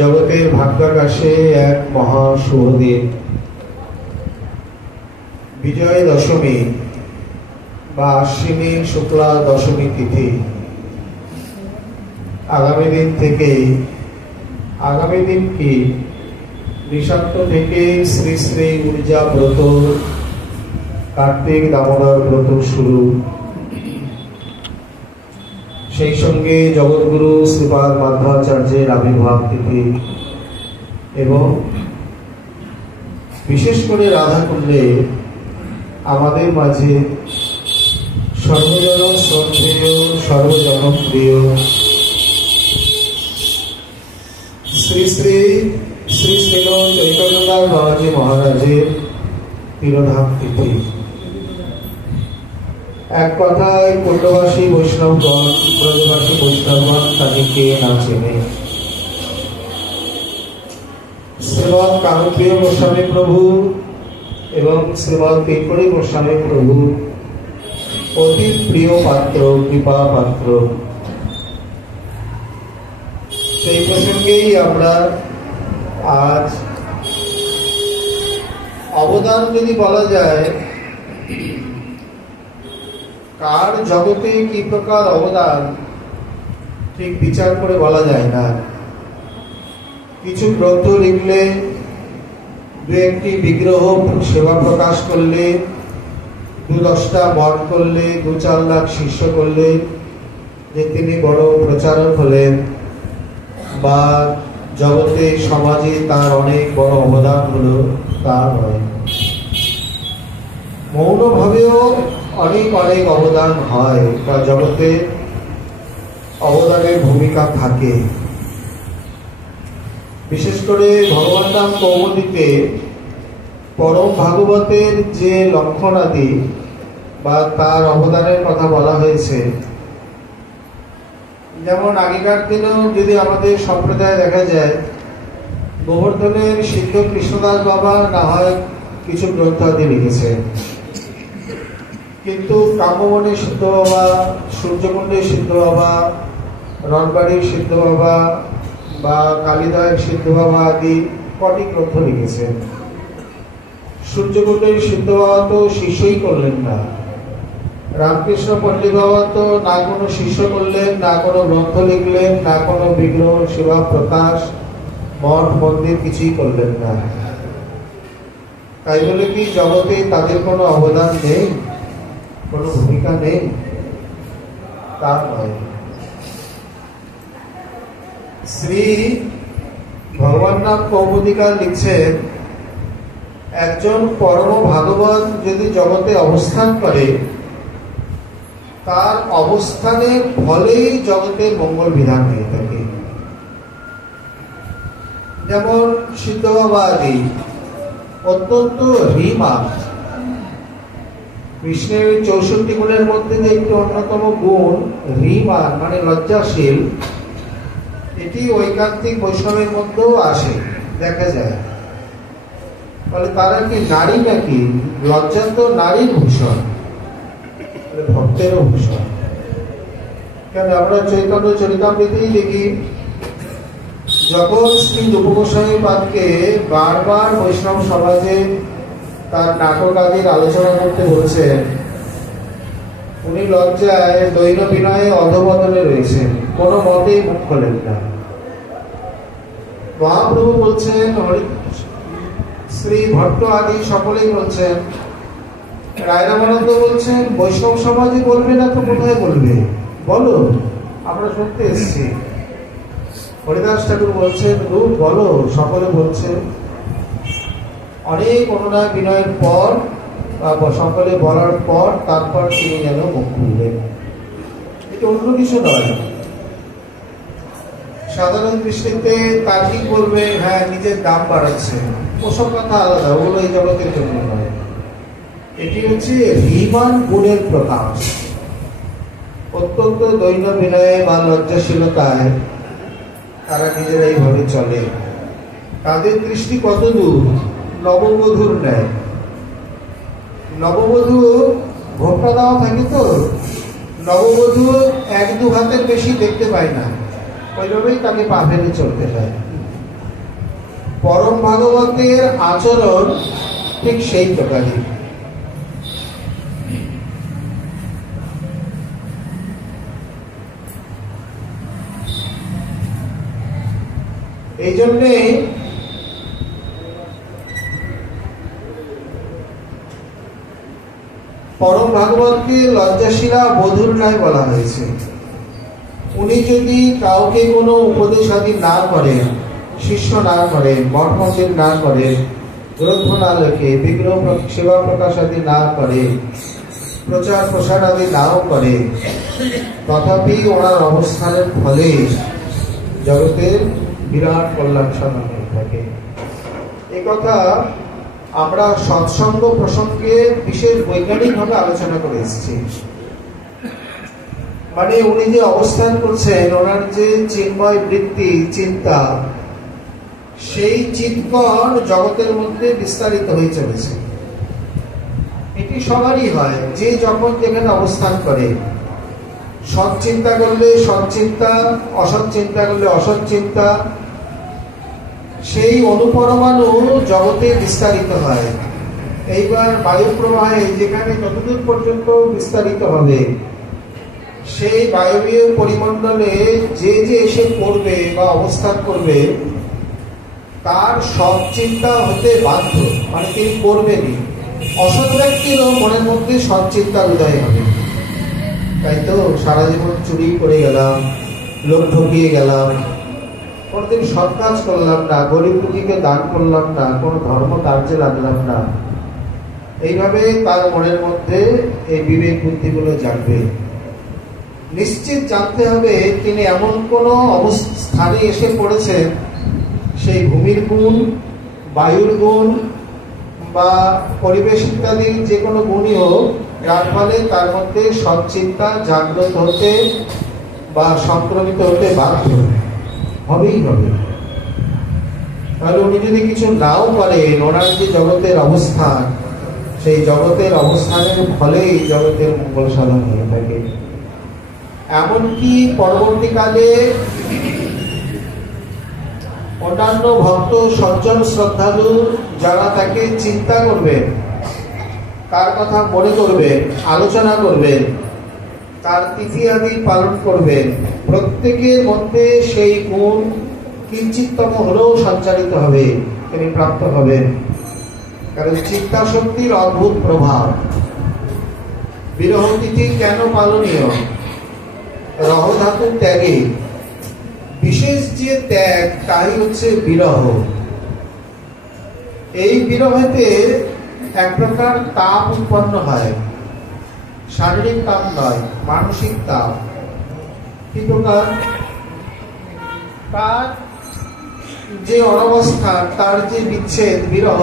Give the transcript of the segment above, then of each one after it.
জগতের ভাগ্যাকাশে এক মহা শুভদিন বিজয় দশমী বা আশ্বিনী শুক্লা দশমী তিথি। আগামী দিন কি নিশান্ত থেকে শ্রী শ্রী ঊর্জা ব্রত, কার্তিক দামোদর ব্রত শুরু। সেই সঙ্গে জগৎগুরু শ্রীপাদ মাধ্বাচার্যের আবির্ভাব তিথি এবং বিশেষ করে রাধাকুণ্ডে আমাদের মাঝে সর্বজন শ্রদ্ধেয়, সর্বজনপ্রিয় শ্রী শ্রী শ্রী শ্রীল চৈতন্যদাস বাবাজি মহারাজের তিরোধাম তিথি। এক কথায় কুণ্ডবাসী বৈষ্ণবগণ, ব্রজবাসী বৈষ্ণবগণ তাকে কে না চেনে। শ্রীমৎ কামপ্রিয় গোস্বামী প্রভু এবং শ্রীমৎ তিরুপতি গোস্বামী প্রভু অতি প্রিয় পাত্র, কৃপা পাত্র। সেই প্রসঙ্গেই আমরা আজ অবদান যদি বলা যায়, কার জগতে কি প্রকার অবদান ঠিক বিচার করে বলা যায় না। কিছু গ্রন্থ লিখলে, দু একটি বিগ্রহ সেবা প্রকাশ করলে, 2-10টা মঠ করলে, 2-4 লাখ শিষ্য করলে যে তিনি বড় প্রচারক হলেন বা জগতে সমাজে তার অনেক বড় অবদান হলো, তা নয়। মৌনভাবেও অনেক অবদান হয় বা জগতে অবদানের ভূমিকা থাকে। বিশেষ করে ভগবান নাম কৌমুদীতে পরম ভাগবতের যে লক্ষণাদি বা তার অবদানের কথা বলা হয়েছে, যেমন আগেকার দিনেও যদি আমাদের সম্প্রদায় দেখা যায়, গোবর্ধনের সিদ্ধ কৃষ্ণদাস বাবা না হয় কিছু গ্রন্থাদি লিখেছে, কিন্তু কাম্যমণির সিদ্ধ বাবা, সূর্যকুণ্ডের সিদ্ধ বাবা, রণবাড়ির সিদ্ধ বাবা বা কালিদায়ের সিদ্ধ বাবা আদি কটি গ্রন্থ লিখেছেন। সূর্যকুণ্ডের সিদ্ধ বাবা তো শিষ্যই করলেন না, রামকৃষ্ণ পণ্ডিত বাবা তো না কোনো শিষ্য করলেন, না কোনো গ্রন্থ লিখলেন, না কোনো বিগ্রহ সেবা প্রকাশ, মঠ মন্দির কিছুই করলেন না। তাই বলে কি জগতে তাদের কোনো অবদান নেই, কোনো ভূমিকা নেই? তা নয়। শ্রী ভগবান নাম কৌমুদিকার লিখছেন, একজন পরম ভাগবত যদি জগতে অবস্থান করে, তার অবস্থানের ফলেই জগতের মঙ্গল বিধান হয়ে থাকে। যেমন সিদ্ধ বাবা আদি অত্যন্ত হ্রিমা, কৃষ্ণের 64 গুণের মধ্যে যে একটি অন্যতম গুণ হ্রিমান মানে লজ্জাশীল, এটি ঐকান্তিক বৈষ্ণবের মধ্যেও আসে, দেখা যায়। ফলে তারা কি নারী নাকি? লজ্জা তো নারীর ভূষণ, ভক্তেরও ভূষণ। কেন আমরা চৈতন্য চরিতামৃতেই দেখি, যখন শ্রী রূপ গোস্বামী পাদকে বারবার বৈষ্ণব সমাজে তার নাটক আদির আলোচনা করতে বলছেন, উনি লজ্জায় দৈন বিনয়ে অধবদলে রয়েছেন, কোনো মতেই মুখ খোলেন না। মহাপ্রভু বলছেন, শ্রী ভট্ট আদি সকলেই বলছেন, রায়রামানন্দ বলছেন, বৈষ্ণব সমাজে বলবে না তো কোথায় বলবে, বলো, আমরা শুনতে এসেছি। হরিদাস ঠাকুর বলছেন, রূপ বলো, সকলে বলছেন। অনেক অনুনয় বিনয়ের পর বা সকলে বলার পর তারপর তিনি যেন মুখ খুললেন। এটা অন্য কিছু নয়। সাধারণ দৃষ্টিতে তা ঠিক বলবে, হ্যাঁ নিজের দাম বাড়াচ্ছে, ওসব কথা আলাদা, ওগুলো এই জগতের জন্য নয়। এটি হচ্ছে হ্রিমান গুণের প্রকাশ। অত্যন্ত দৈন বিনয়ে বা লজ্জাশীলতায় তারা নিজেরা এইভাবে চলে। তাদের দৃষ্টি কত দূর? নববধূর ন্যায়। নববধূ ভোক্তা দেওয়া থাকে তো, নববধূ 1-2 হাতের বেশি দেখতে পায় না, ওইভাবেই তাকে পা ফেলে চলতে হয়। পরম ভাগবতের আচরণ ঠিক সেই প্রকারই। এই জন্যে পরম ভাগবতকে লজ্জাশীলা বধূর ন্যায় বলা হয়েছে। উনি যদি কাউকে কোনো উপদেশ আদি না করেন, শিষ্য না করেন, মঠ মন্দির না করেন, গ্রন্থ না লেখে, বিগ্রহ সেবা প্রকাশ আদি না করে, প্রচার প্রসার আদি নাও করে, তথাপি ওনার অবস্থানের ফলে জগতের বিরাট কল্যাণ সাধন হয়ে থাকে। এ কথা আমরা সৎসঙ্গ প্রসঙ্গে বিশেষ বৈজ্ঞানিকভাবে আলোচনা করে এসেছি। মানে উনি যে অবস্থান করছেন, ওনার যে চিন্ময় বৃত্তি, চিন্তা, সেই চিৎকণ জগতের মধ্যে বিস্তারিত হয়ে চলেছে। এটি সবারই হয়, যে যখন যেখানে অবস্থান করে। সৎ চিন্তা করলে সৎ চিন্তা, অসৎ চিন্তা করলে অসৎ চিন্তা, সেই অনুপরমাণু জগতে বিস্তারিত হয়। এইবার বায়ু প্রবাহে যেখানে যতদূর পর্যন্ত বিস্তারিত হবে, সেই বায়বীয় পরিমণ্ডলে যে যে এসে পড়বে বা অবস্থান করবে, তার সৎ চিন্তা হতে বাধ্য, মানে তিনি করবেনই। অসৎ ব্যক্তিরও মনের মধ্যে সৎ চিন্তা উদয় হবে। তাই তো সারা জীবন চুরি করে গেলাম, লোক ঠকিয়ে গেলাম, কোনদিন সৎ কাজ করলাম না, গরিব দুঃখীকে দান করলাম না, কোনো ধর্ম কার্যে লাগলাম না, এইভাবে তার মনের মধ্যে এই বিবেক বুদ্ধিগুলো জাগবে। নিশ্চিত জানতে হবে তিনি এমন কোন অবস্থানে এসে পড়েছেন, সেই ভূমির গুণ, বায়ুর গুণ বা পরিবেশ ইত্যাদির যে কোনো গুণই হোক, যার ফলে তার মধ্যে সৎচিন্তা জাগ্রত হতে বা সংক্রমিত হতে বাধ্য হবেই হবে। তাহলে উনি যদি কিছু নাও করেন, ওনার যে জগতের অবস্থান, সেই জগতের অবস্থানের ফলেই জগতের মঙ্গল সাধন হয়ে থাকে। এমনকি পরবর্তীকালে অন্যান্য ভক্ত, সজ্জন, শ্রদ্ধালু যারা তাকে চিন্তা করবেন, তার কথা মনে করবেন, আলোচনা করবেন, তার তিথি আদি পালন করবেন, প্রত্যেকের মধ্যে সেই গুণ কিঞ্চিততম হলেও সঞ্চারিত হবে, তিনি প্রাপ্ত হবেন। কারণ চিন্তা শক্তির অদ্ভুত প্রভাব। বিরহ তিথি কেন পালনীয়? রহ ধাতু ত্যাগে বিশেষ যে ত্যাগ, তাই হচ্ছে বিরহ। এই বিরহেতে এক প্রকার তাপ উৎপন্ন হয়, শারীরিক তাপ নয়, মানসিক তাপ। কি প্রকার? তার যে অনবস্থান, তার যে বিচ্ছেদ, বিরহ,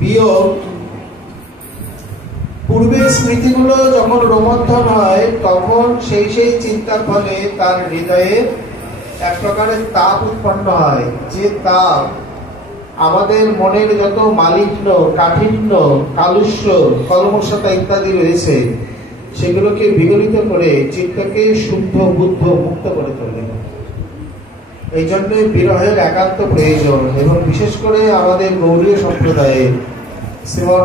বিয়োগ, পূর্বের স্মৃতিগুলো যখন রোমন্থন হয়, তখন সেই সেই চিন্তার ফলে তার হৃদয়ে এক প্রকারের তাপ উৎপন্ন হয়। যে তাপ আমাদের মনের যত মালিন্য, কাঠিন্য, কালুষ্য, কলমশতা ইত্যাদি রয়েছে, সেগুলোকে বিগলিত করে চিত্তকে শুদ্ধ, বুদ্ধ, মুক্ত করে তোলে। এই জন্য বিরহের একান্ত প্রয়োজন। এবং বিশেষ করে আমাদের গৌড়ীয় সম্প্রদায়ে শ্রীমৎ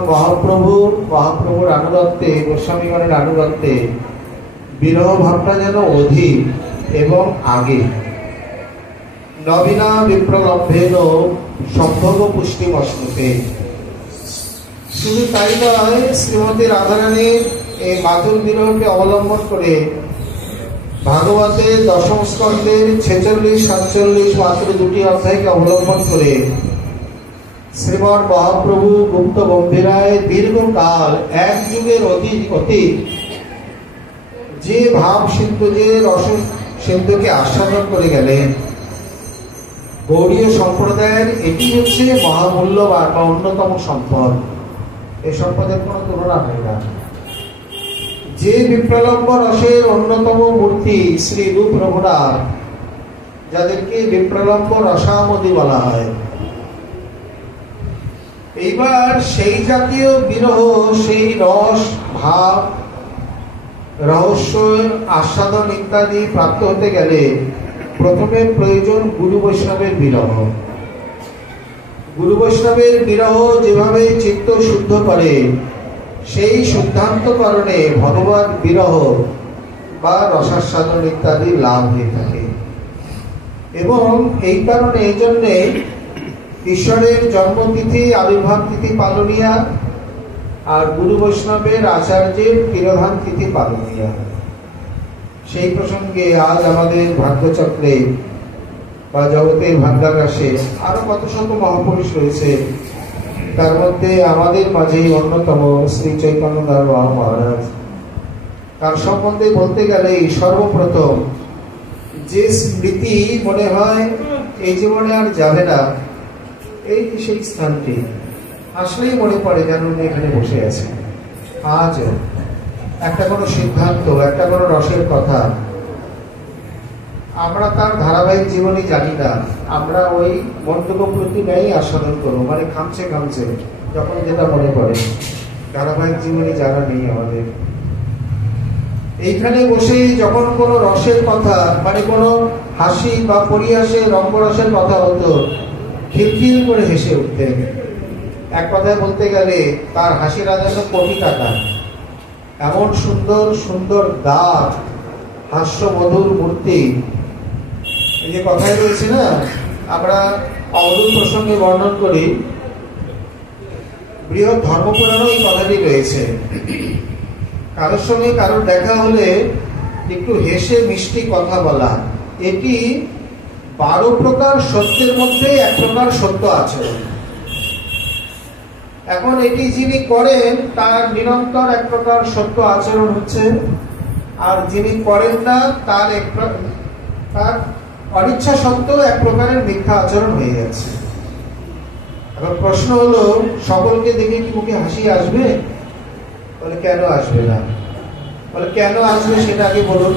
মহাপ্রভুর আনুগত্যে, গোস্বামীগণের আনুগত্যে বিরহ ভাবটা যেন অধিক এবং আগে। নবীনা বিপ্রলভ্যেন সম্ভব পুষ্টি মস্মতে। শুধু তাই নয়, শ্রীমতী রাধারানীর এই মাধুর বিরহকে অবলম্বন করে ভাগবতের দশম স্কন্ধের 46-47 মাত্র দুটি অধ্যায়কে অবলম্বন করে শ্রীমৎ মহাপ্রভু গুপ্ত গম্ভীরায় দীর্ঘকাল, এক যুগের অতীত যে ভাব সিন্ধু, যে রস সিন্ধুকে আস্বাদন করে গেলেন, গৌড়ীয় সম্প্রদায়ের এটি হচ্ছে মহামূল্যবান বা অন্যতম সম্পদ। এই সম্পদের কোন তুলনা হয় না। যে বিপ্রলম্ব রসের অন্যতম মূর্তি শ্রী রূপ রঘুনাথ, যাদেরকে বিপ্রলম্ব রসামদি বলা হয়, এইবার সেই জাতীয় বিরহ, সেই রস, ভাব, রহস্য, আস্বাদন ইত্যাদি প্রাপ্ত হতে গেলে প্রথমে প্রয়োজন গুরু বৈষ্ণবের বিরহ। গুরু বৈষ্ণবের বিরহ যেভাবে চিত্ত শুদ্ধ করে, সেই শুদ্ধান্তকরণে ভগবত বিরহ বা রসাস্বাদন ইত্যাদি লাভ হয়ে থাকে। এবং এই কারণে এই জন্যে ঈশ্বরের জন্মতিথি, আবির্ভাব তিথি পালনীয়া, আর গুরু বৈষ্ণবের আচার্যের তিরোধান তিথি পালনীয়া। সেই প্রসঙ্গে আজ আমাদের ভাগ্যচক্রে বা জগতের ভাগ্যাকাশে আরো কত শত মহাপুরুষ রয়েছে। তার মধ্যে আমাদের মাঝেই অন্যতম শ্রী চৈতন্য দাস মহারাজ। তার সম্বন্ধে বলতে গেলে সর্বপ্রথম যে স্মৃতি মনে হয় এই জীবনে আর যাবে না, এই সেই স্থানটি আসলেই মনে পড়ে যেন উনি এখানে বসে আছে। আজ একটা কোনো সিদ্ধান্ত, একটা কোনো রসের কথা, আমরা তার ধারাবাহিক জীবনে জানি না। আমরা ওই মন্তব্য প্রতি নেই আস্বাদন করবো, মানে খামছে খামছে যখন যেটা মনে পড়ে। ধারাবাহিক জীবনে জানা নেই আমাদের। এইখানে বসে যখন কোনো রসের কথা, মানে কোনো হাসি বা পরিহাসে রঙ্গরসের কথা হতো, খিলখিল করে হেসে উঠতেন। এক কথায় বলতে গেলে তার হাসির যেন কোটি টাকা। এমন সুন্দর সুন্দর দাঁত, হাস্য মধুর মূর্তি। এই যে কথাই রয়েছে না, আমরা অবধূত প্রসঙ্গে বর্ণন করি, বৃহৎ ধর্মপুরাণেও এই কথাটি রয়েছে। কারোর সঙ্গে কারোর দেখা হলে একটু হেসে মিষ্টি কথা বলা, এটি 12 প্রকার সত্যের মধ্যে এক প্রকার সত্য আচরণ। এখন এটি যিনি করেন তার নিরন্তর এক প্রকার সত্য আচরণ হচ্ছে, আর যিনি করেন না তার তার অনিচ্ছা সত্ত্বেও এক প্রকারের মিথ্যা আচরণ হয়ে যাচ্ছে। এখন প্রশ্ন হলো, সকলকে দেখে কি মুখে হাসি আসবে? বলে কেন আসবে না? বলে কেন আসবে সেটা আগে বলুন।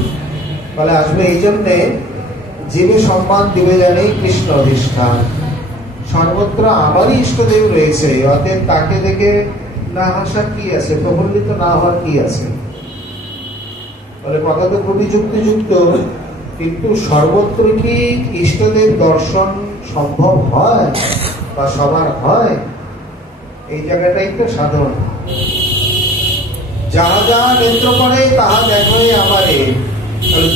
বলে আসবে এই জন্যে, জীবে সম্মান দিবে জানেই কৃষ্ণ অধিষ্ঠান। সর্বত্র আমারই ইষ্টদেব রয়েছে, অতএব তাকে দেখে না হাসার কি আছে, প্রফুল্লিত না হওয়ার কি আছে? বলে কথা তো খুবই যুক্তিযুক্ত, কিন্তু সর্বত্র কি ইষ্টদেব দর্শন সম্ভব হয় বা সবার হয়? এই জায়গাটাই তো সাধন। যাহা যাহা নেত্র করে তাহা দেখে আমারে,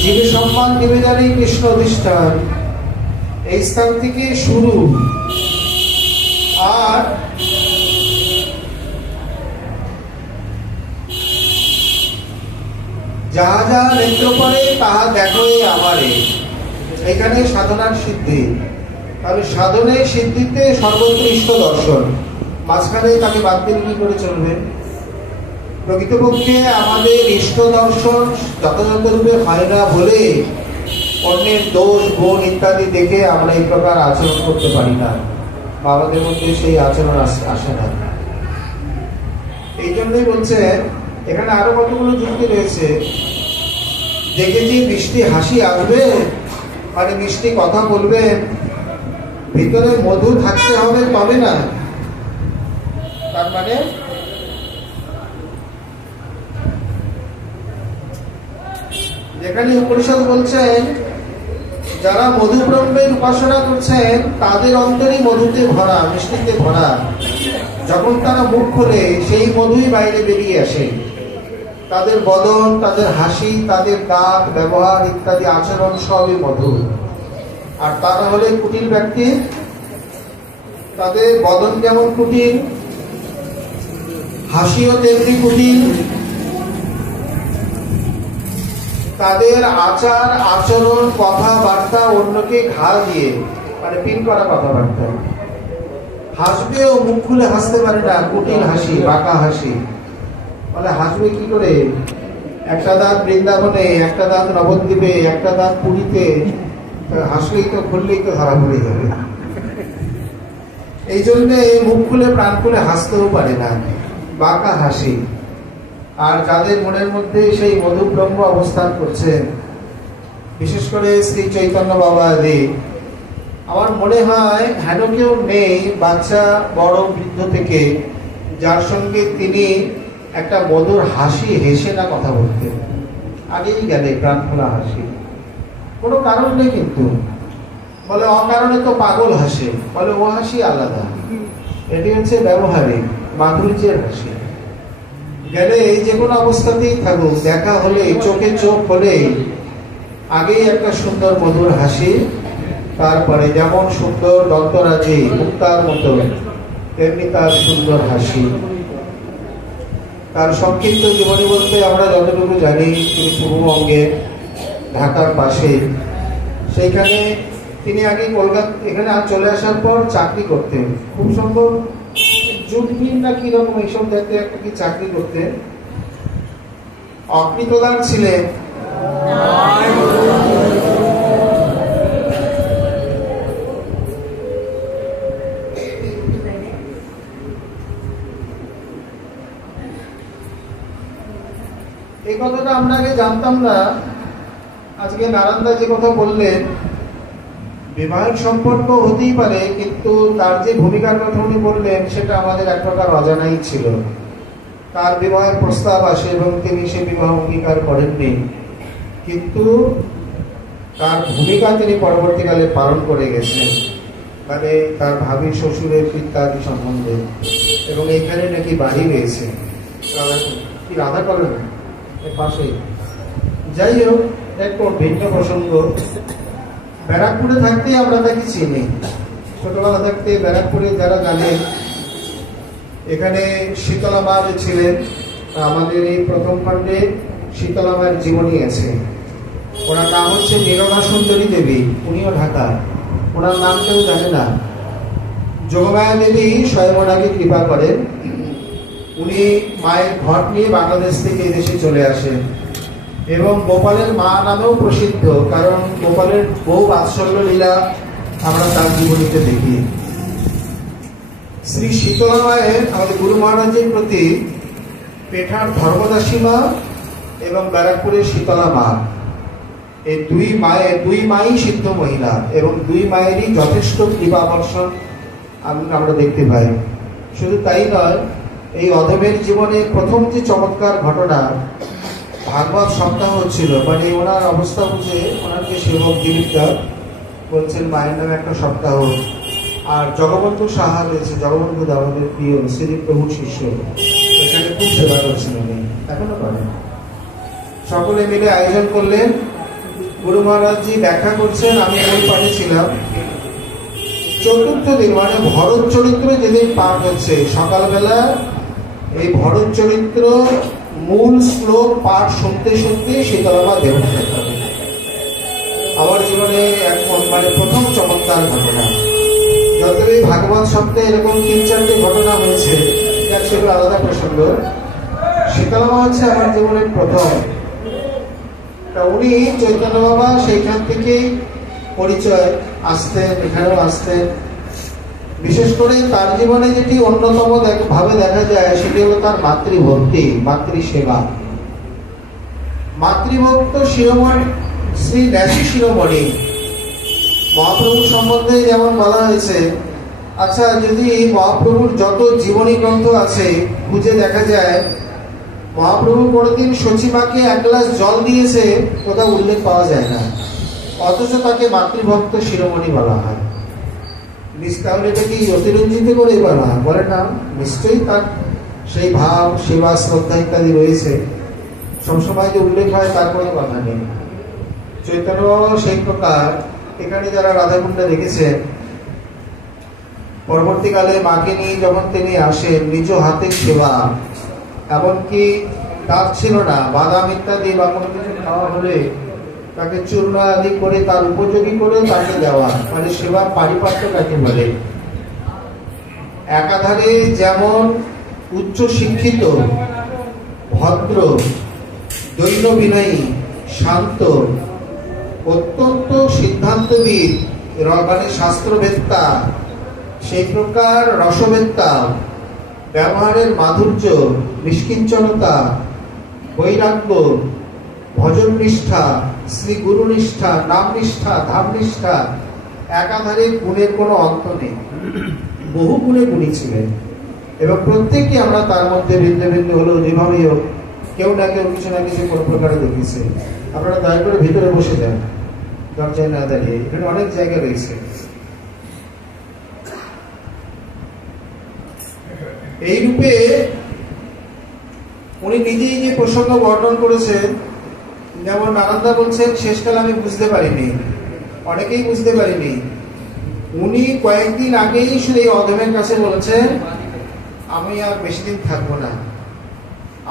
জীবে সম্মান দিবে জানেই কৃষ্ণ অধিষ্ঠান। এই স্থান থেকে শুরু। আর যাহা যাহা নেত্র করে তাহা দেখো আমারে, এখানে সাধনার সিদ্ধি। তাহলে সাধনে সিদ্ধিতে সর্বত্র ইষ্ট দর্শন, মাঝখানে তাকে বাদ দিলে কি করে চলবে? প্রকৃতপক্ষে আমাদের ইষ্ট দর্শন যথাযথ রূপে হয় না বলে অন্যের দোষ গুণ ইত্যাদি দেখে আমরা এই প্রকার আচরণ করতে পারি না, বা আমাদের মধ্যে সেই আচরণ আসে না। এই জন্যই বলছে, এখানে আরো কতগুলো যুক্তি রয়েছে। দেখেছি মিষ্টি হাসি আসবে, মানে মিষ্টি কথা বলবে, ভিতরে মধু থাকতে হবে তবে না। তার মানে যেখানে উপনিষদ বলছেন যারা মধু ব্রহ্মের উপাসনা করছেন তাদের অন্তরই মধুতে ভরা, মিষ্টিতে ভরা। যখন তারা মুখ খোলে সেই মধুই বাইরে বেরিয়ে আসে। তাদের বদন, তাদের হাসি, তাদের দাঁত, ব্যবহার ইত্যাদি আচরণ সবই মধু। আর তারা হলে কুটিল ব্যক্তি, তাদের বদন যেমন কুটিল, হাসিও তেমনি কুটিল, তাদের আচার আচরণ কথাবার্তা অন্যকে ঘা দিয়ে, মানে পিন করা কথাবার্তা। হাসবেও মুখ খুলে হাসতে পারে না, কুটিল হাসি, বাঁকা হাসি। মানে হাসবে কি করে? একটা দাঁত বৃন্দাবনে, একটা দাঁত নবদ্বীপে, একটা দাঁত পুরীতে, হাসলেই তো খুললেই তো ধরা পড়ে যাবে। এই জন্যে মুখ খুলে প্রাণ খুলে হাসতেও পারে না, বাঁকা হাসি। আর যাদের মনের মধ্যে সেই মধু ব্রহ্ম অবস্থান করছেন, বিশেষ করে শ্রী চৈতন্য বাবা আদি, আমার মনে হয় হেন কেউ নেই, বাচ্চা বড় বৃদ্ধ থেকে, যার সঙ্গে তিনি একটা মধুর হাসি হেসে না কথা বলতেন। আগেই গেলে প্রাণ খোলা হাসি, কোনো কারণ নেই, কিন্তু বলে অকারণে তো পাগল হাসে, বলে ও হাসি আলাদা, এটি হচ্ছে ব্যবহারিক মাধুর্যের হাসি। গেলে যে কোনো অবস্থাতেই থাকুক, দেখা হলে চোখে চোখ হলে আগেই একটা সুন্দর মধুর হাসি, তারপরে যেমন সুন্দর দন্তরাজি মুক্তার মতো তেমনি তার সুন্দর হাসি। তার সংক্ষিপ্ত জীবনী বলতে আমরা যতটুকু জানি, তিনি পূর্ববঙ্গে ঢাকার পাশে, সেইখানে তিনি আগে কলকাতা এখানে চলে আসার পর চাকরি করতেন, খুব সম্ভব জুটমিল না কি রকম এইসব দেখতে একটা কি চাকরি করতেন। অকৃতদান ছিলেন, এই কথাটা আমরা আগে জানতাম না। আজকে নারায়ণদা যে কথা বললেন, বিবাহের সম্পর্ক হতেই পারে, কিন্তু তার যে ভূমিকার কথা উনি বললেন সেটা আমাদের এক প্রকার অজানাই ছিল। তার বিবাহের প্রস্তাব আসে এবং তিনি সে বিবাহ অঙ্গীকার করেননি, কিন্তু তার ভূমিকা তিনি পরবর্তীকালে পালন করে গেছেন, মানে তার ভাবি শ্বশুরের ইত্যাদি সম্বন্ধে। এবং এখানে নাকি বাড়ি রয়েছে, কি রাধা করেন পাশে। যাই হোক, একটু ভিন্ন প্রসঙ্গ। ব্যারাকপুরে থাকতেই আমরা তাকে চিনি, ছোটবেলা থাকতে ব্যারাকপুরে যারা জানেন, এখানে শীতলা মা ছিলেন। আমাদের এই প্রথম খণ্ডে শীতলা মায়ের জীবনী আছে। ওনার নাম হচ্ছে নীলনা সুন্দরী দেবী, উনিও ঢাকা, ওনার নাম কেউ জানে না। যোগমায়া দেবী স্বয়ং ওনাকে কৃপা করেন। উনি মায়ের ঘট নিয়ে বাংলাদেশ থেকে এদেশে চলে আসেন এবং গোপালের মা নামেও প্রসিদ্ধ, কারণ গোপালের বহু বাৎসল্য লীলা আমরা তার জীবনীতে দেখি। শ্রী শীতলা মায়ের আমাদের গুরু মহারাজের প্রতি পেঠার ধর্মদাসী মা এবং ব্যারাকপুরের শীতলা মা, এই দুই মাই সিদ্ধ মহিলা এবং দুই মায়েরই যথেষ্ট কৃপা বর্ষণ আমরা দেখতে পাই। শুধু তাই নয়, এই অধমের জীবনে প্রথম যে চমৎকার ঘটনা, ভাগবত সপ্তাহ হচ্ছিল, মানে ওনার অবস্থা বুঝে ওনাকে সেবক জীবিকা বলছেন মায়ের নামে একটা সপ্তাহ। আর জগবন্ধু সাহা রয়েছে, জগবন্ধু আমাদের প্রিয় শ্রী প্রভুর শিষ্য, এখানে খুব সেবা করছেন উনি, এখনো করেন। সকলে মিলে আয়োজন করলেন, গুরু মহারাজজি দেখা করছেন। আমি ওই পাঠে ছিলাম। চতুর্থ দিন মানে ভরত চরিত্র যেদিন পাঠ হচ্ছে, সকালবেলা এই ভরত চরিত্র মূল শ্লোক পাঠ শুনতে শুনতে শীতলা দেবতা দেখা হবে। আমার জীবনে মানে প্রথম চমৎকার ঘটনা। যতই ভাগবত সপ্তাহে এরকম 3-4টে ঘটনা হয়েছে, যার সেগুলো আলাদা প্রসঙ্গ। শীতলা হচ্ছে আমার জীবনের প্রথম। তা উনি চৈতন্য বাবা সেইখান থেকেই পরিচয়, আসতেন, এখানেও আসতেন। বিশেষ করে তার জীবনে যেটি অন্যতম ভাবে দেখা যায় সেটি হলো তার মাতৃভক্তি, মাতৃসেবা। মাতৃভক্ত শিরোমণি শ্রী ন্যাসী শিরোমণি মহাপ্রভু সম্বন্ধে যেমন বলা হয়েছে। আচ্ছা, যদি মহাপ্রভুর যত জীবনী গ্রন্থ আছে খুঁজে দেখা যায়, মহাপ্রভু কোনদিন সচিমাকে 1 গ্লাস জল দিয়েছে কোথাও উল্লেখ পাওয়া যায় না, অথচ তাকে মাতৃভক্ত শিরোমণি বলা হয়। তাহলে এটা কি অতিরঞ্জিত করে বলা বলে না? নিশ্চয়ই তার সেই ভাব, সেবা, শ্রদ্ধা ইত্যাদি রয়েছে, সবসময় যে উল্লেখ হয় তার কোনো কথা নেই। চৈতন্য বাবা সেই প্রকার। এখানে যারা রাধাকুণ্ডা দেখেছেন, পরবর্তীকালে মাকে নিয়ে যখন তিনি আসেন, নিজ হাতের সেবা, এমনকি তার ছিল না বাদাম ইত্যাদি বা কোনো কিছু খাওয়া হলে তাকে চূর্ণ আদি করে তার উপযোগী করে তাকে দেওয়া, মানে সেবা পারিপাট্য তাকে বলে। একাধারে যেমন উচ্চ শিক্ষিত, ভদ্র, দৈন্য বিনয়ী, শান্ত, অত্যন্ত সিদ্ধান্তবিদ, মানে শাস্ত্রবেত্তা, সেই প্রকার রসবেত্তা, ব্যবহারের মাধুর্য, নিষ্কিঞ্চনতা, বৈরাগ্য, ভজন নিষ্ঠা, শ্রী গুরু নিষ্ঠা, নাম নিষ্ঠা, ধাম নিষ্ঠা, একাধারে গুণের কোনো অন্ত নেই। বহু গুণে গুণী ছিলেন এবং প্রত্যেককে আমরা তার মধ্যে ভিন্ন ভিন্ন হলেও যেভাবেই হোক কেউ না কেউ কিছু না কিছু কোনো প্রকারে দেখেছে। আপনারা দয়া করে ভিতরে বসে দেন, দরজায় না দাঁড়িয়ে, এখানে অনেক জায়গা রয়েছে। এই রূপে উনি নিজেই যে প্রসঙ্গ বর্ণন করেছেন, যেমন নানন্দা বলছেন শেষকাল আমি বুঝতে পারিনি, অনেকেই বুঝতে পারিনি। উনি কয়েকদিন আগেই শুধু এই অধমের কাছে বলেছেন আমি আর বেশি দিন থাকবো না।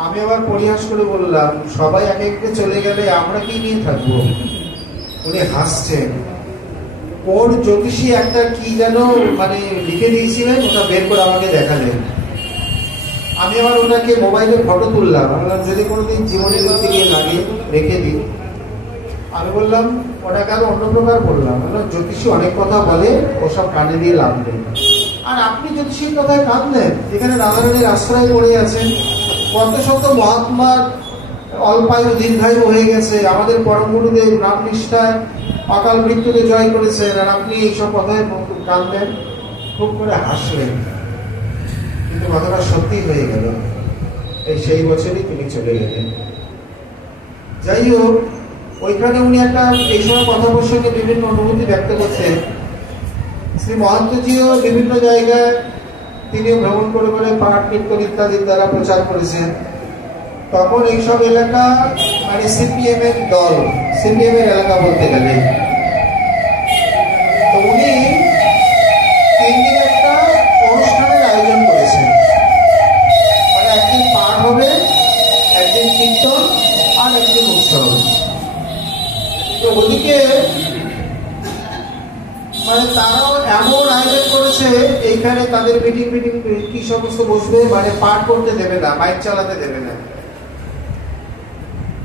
আমি আবার পরিহাস করে বললাম সবাই একে একে চলে গেলে আমরা কি নিয়ে থাকবো? উনি হাসছেন। ওর জ্যোতিষী একটা কি যেন মানে লিখে দিয়েছিলেন, ওটা বের করে আমাকে দেখালেন। আমি আবার ওনাকে মোবাইলে ফটো তুললাম, যদি কোনোদিন জীবনের দিকে গিয়ে লাগে রেখে দিই। আমি বললাম ওটাকে আরো অন্য প্রকার বললাম, জ্যোতিষী অনেক কথা বলে, ওসব কানে দিয়ে লাভ নেই। আর আপনি জ্যোতিষীর কথায় কান দেন, এখানে রাধারানীর আশ্রয় পড়ে আছেন, কত শত মহাত্মার অল্পায়ু দীর্ঘায়ু হয়ে গেছে, আমাদের পরম গুরুদেব নাম নিষ্ঠায় অকাল মৃত্যুকে জয় করেছেন, আর আপনি এইসব কথায় কান দেন। খুব করে হাসলেন, কিন্তু কথাটা সত্যি হয়ে গেল। এই সেই বছরই তিনি চলে গেলেন। যাই হোক, ওইখানে উনি একটা এই সময় কথা প্রসঙ্গে বিভিন্ন অনুভূতি ব্যক্ত করছেন। শ্রী মহান্তজিও বিভিন্ন জায়গায় তিনিও ভ্রমণ করে করে পাঠ কীর্তন ইত্যাদির দ্বারা প্রচার করেছেন। তখন এইসব এলাকা মানে সিপিএম এর দল, সিপিএম এর এলাকা বলতে গেলে। তো উনি 3 দিন একটা অনুষ্ঠানের আয়োজন করেছেন, মানে একদিন পাঠ হবে, একদিন কীর্তন, আর একদিন উৎসব। তো ওদিকে মানে তারাও এমন আয়োজন করেছে, এইখানে তাদের মিটিং কি সমস্ত বসবে, মানে পাঠ করতে দেবে না, মাইক চালাতে দেবে না।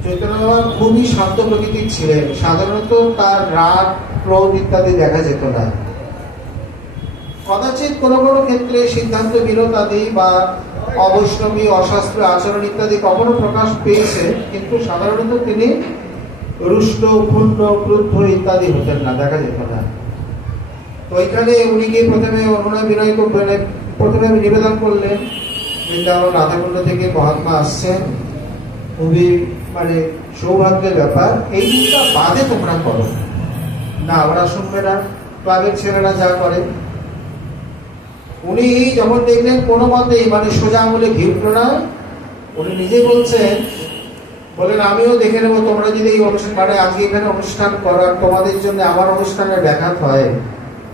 চৈতন্য বাবা খুবই শান্ত প্রকৃতির ছিলেন, সাধারণত তার রাগ ক্রোধ ইত্যাদি দেখা যেত না। কদাচিৎ কোনো কোনো ক্ষেত্রে সিদ্ধান্ত বিরোধ আদি বা অবৈষ্ণবী অশাস্ত্রীয় আচরণ ইত্যাদি কখনো প্রকাশ পেয়েছে, কিন্তু সাধারণত তিনি রুষ্ট ক্ষুণ্ণ ক্রুদ্ধ ইত্যাদি হতেন না, দেখা যেত না। তো ওইখানে উনি গিয়ে প্রথমে অনুনয় বিনয় করবেন, প্রথমে নিবেদন করলেন বৃন্দাবন রাধাকুণ্ড থেকে মহাত্মা আসছেন, খুবই মানে সৌভাগ্যের ব্যাপার, এই দিনটা বাদে তোমরা করো না, ওরা শুনবে না, ক্লাবের ছেলেরা যা করে। উনি যখন দেখলেন কোনো মতেই মানে সোজা আঙুলে ঘি উঠল না, উনি নিজে বলছেন, বলেন আমিও দেখে নেবো, তোমরা যদি এই অনুষ্ঠান মানে আজকে এখানে অনুষ্ঠান করার তোমাদের জন্য আমার অনুষ্ঠানের ব্যাঘাত হয়,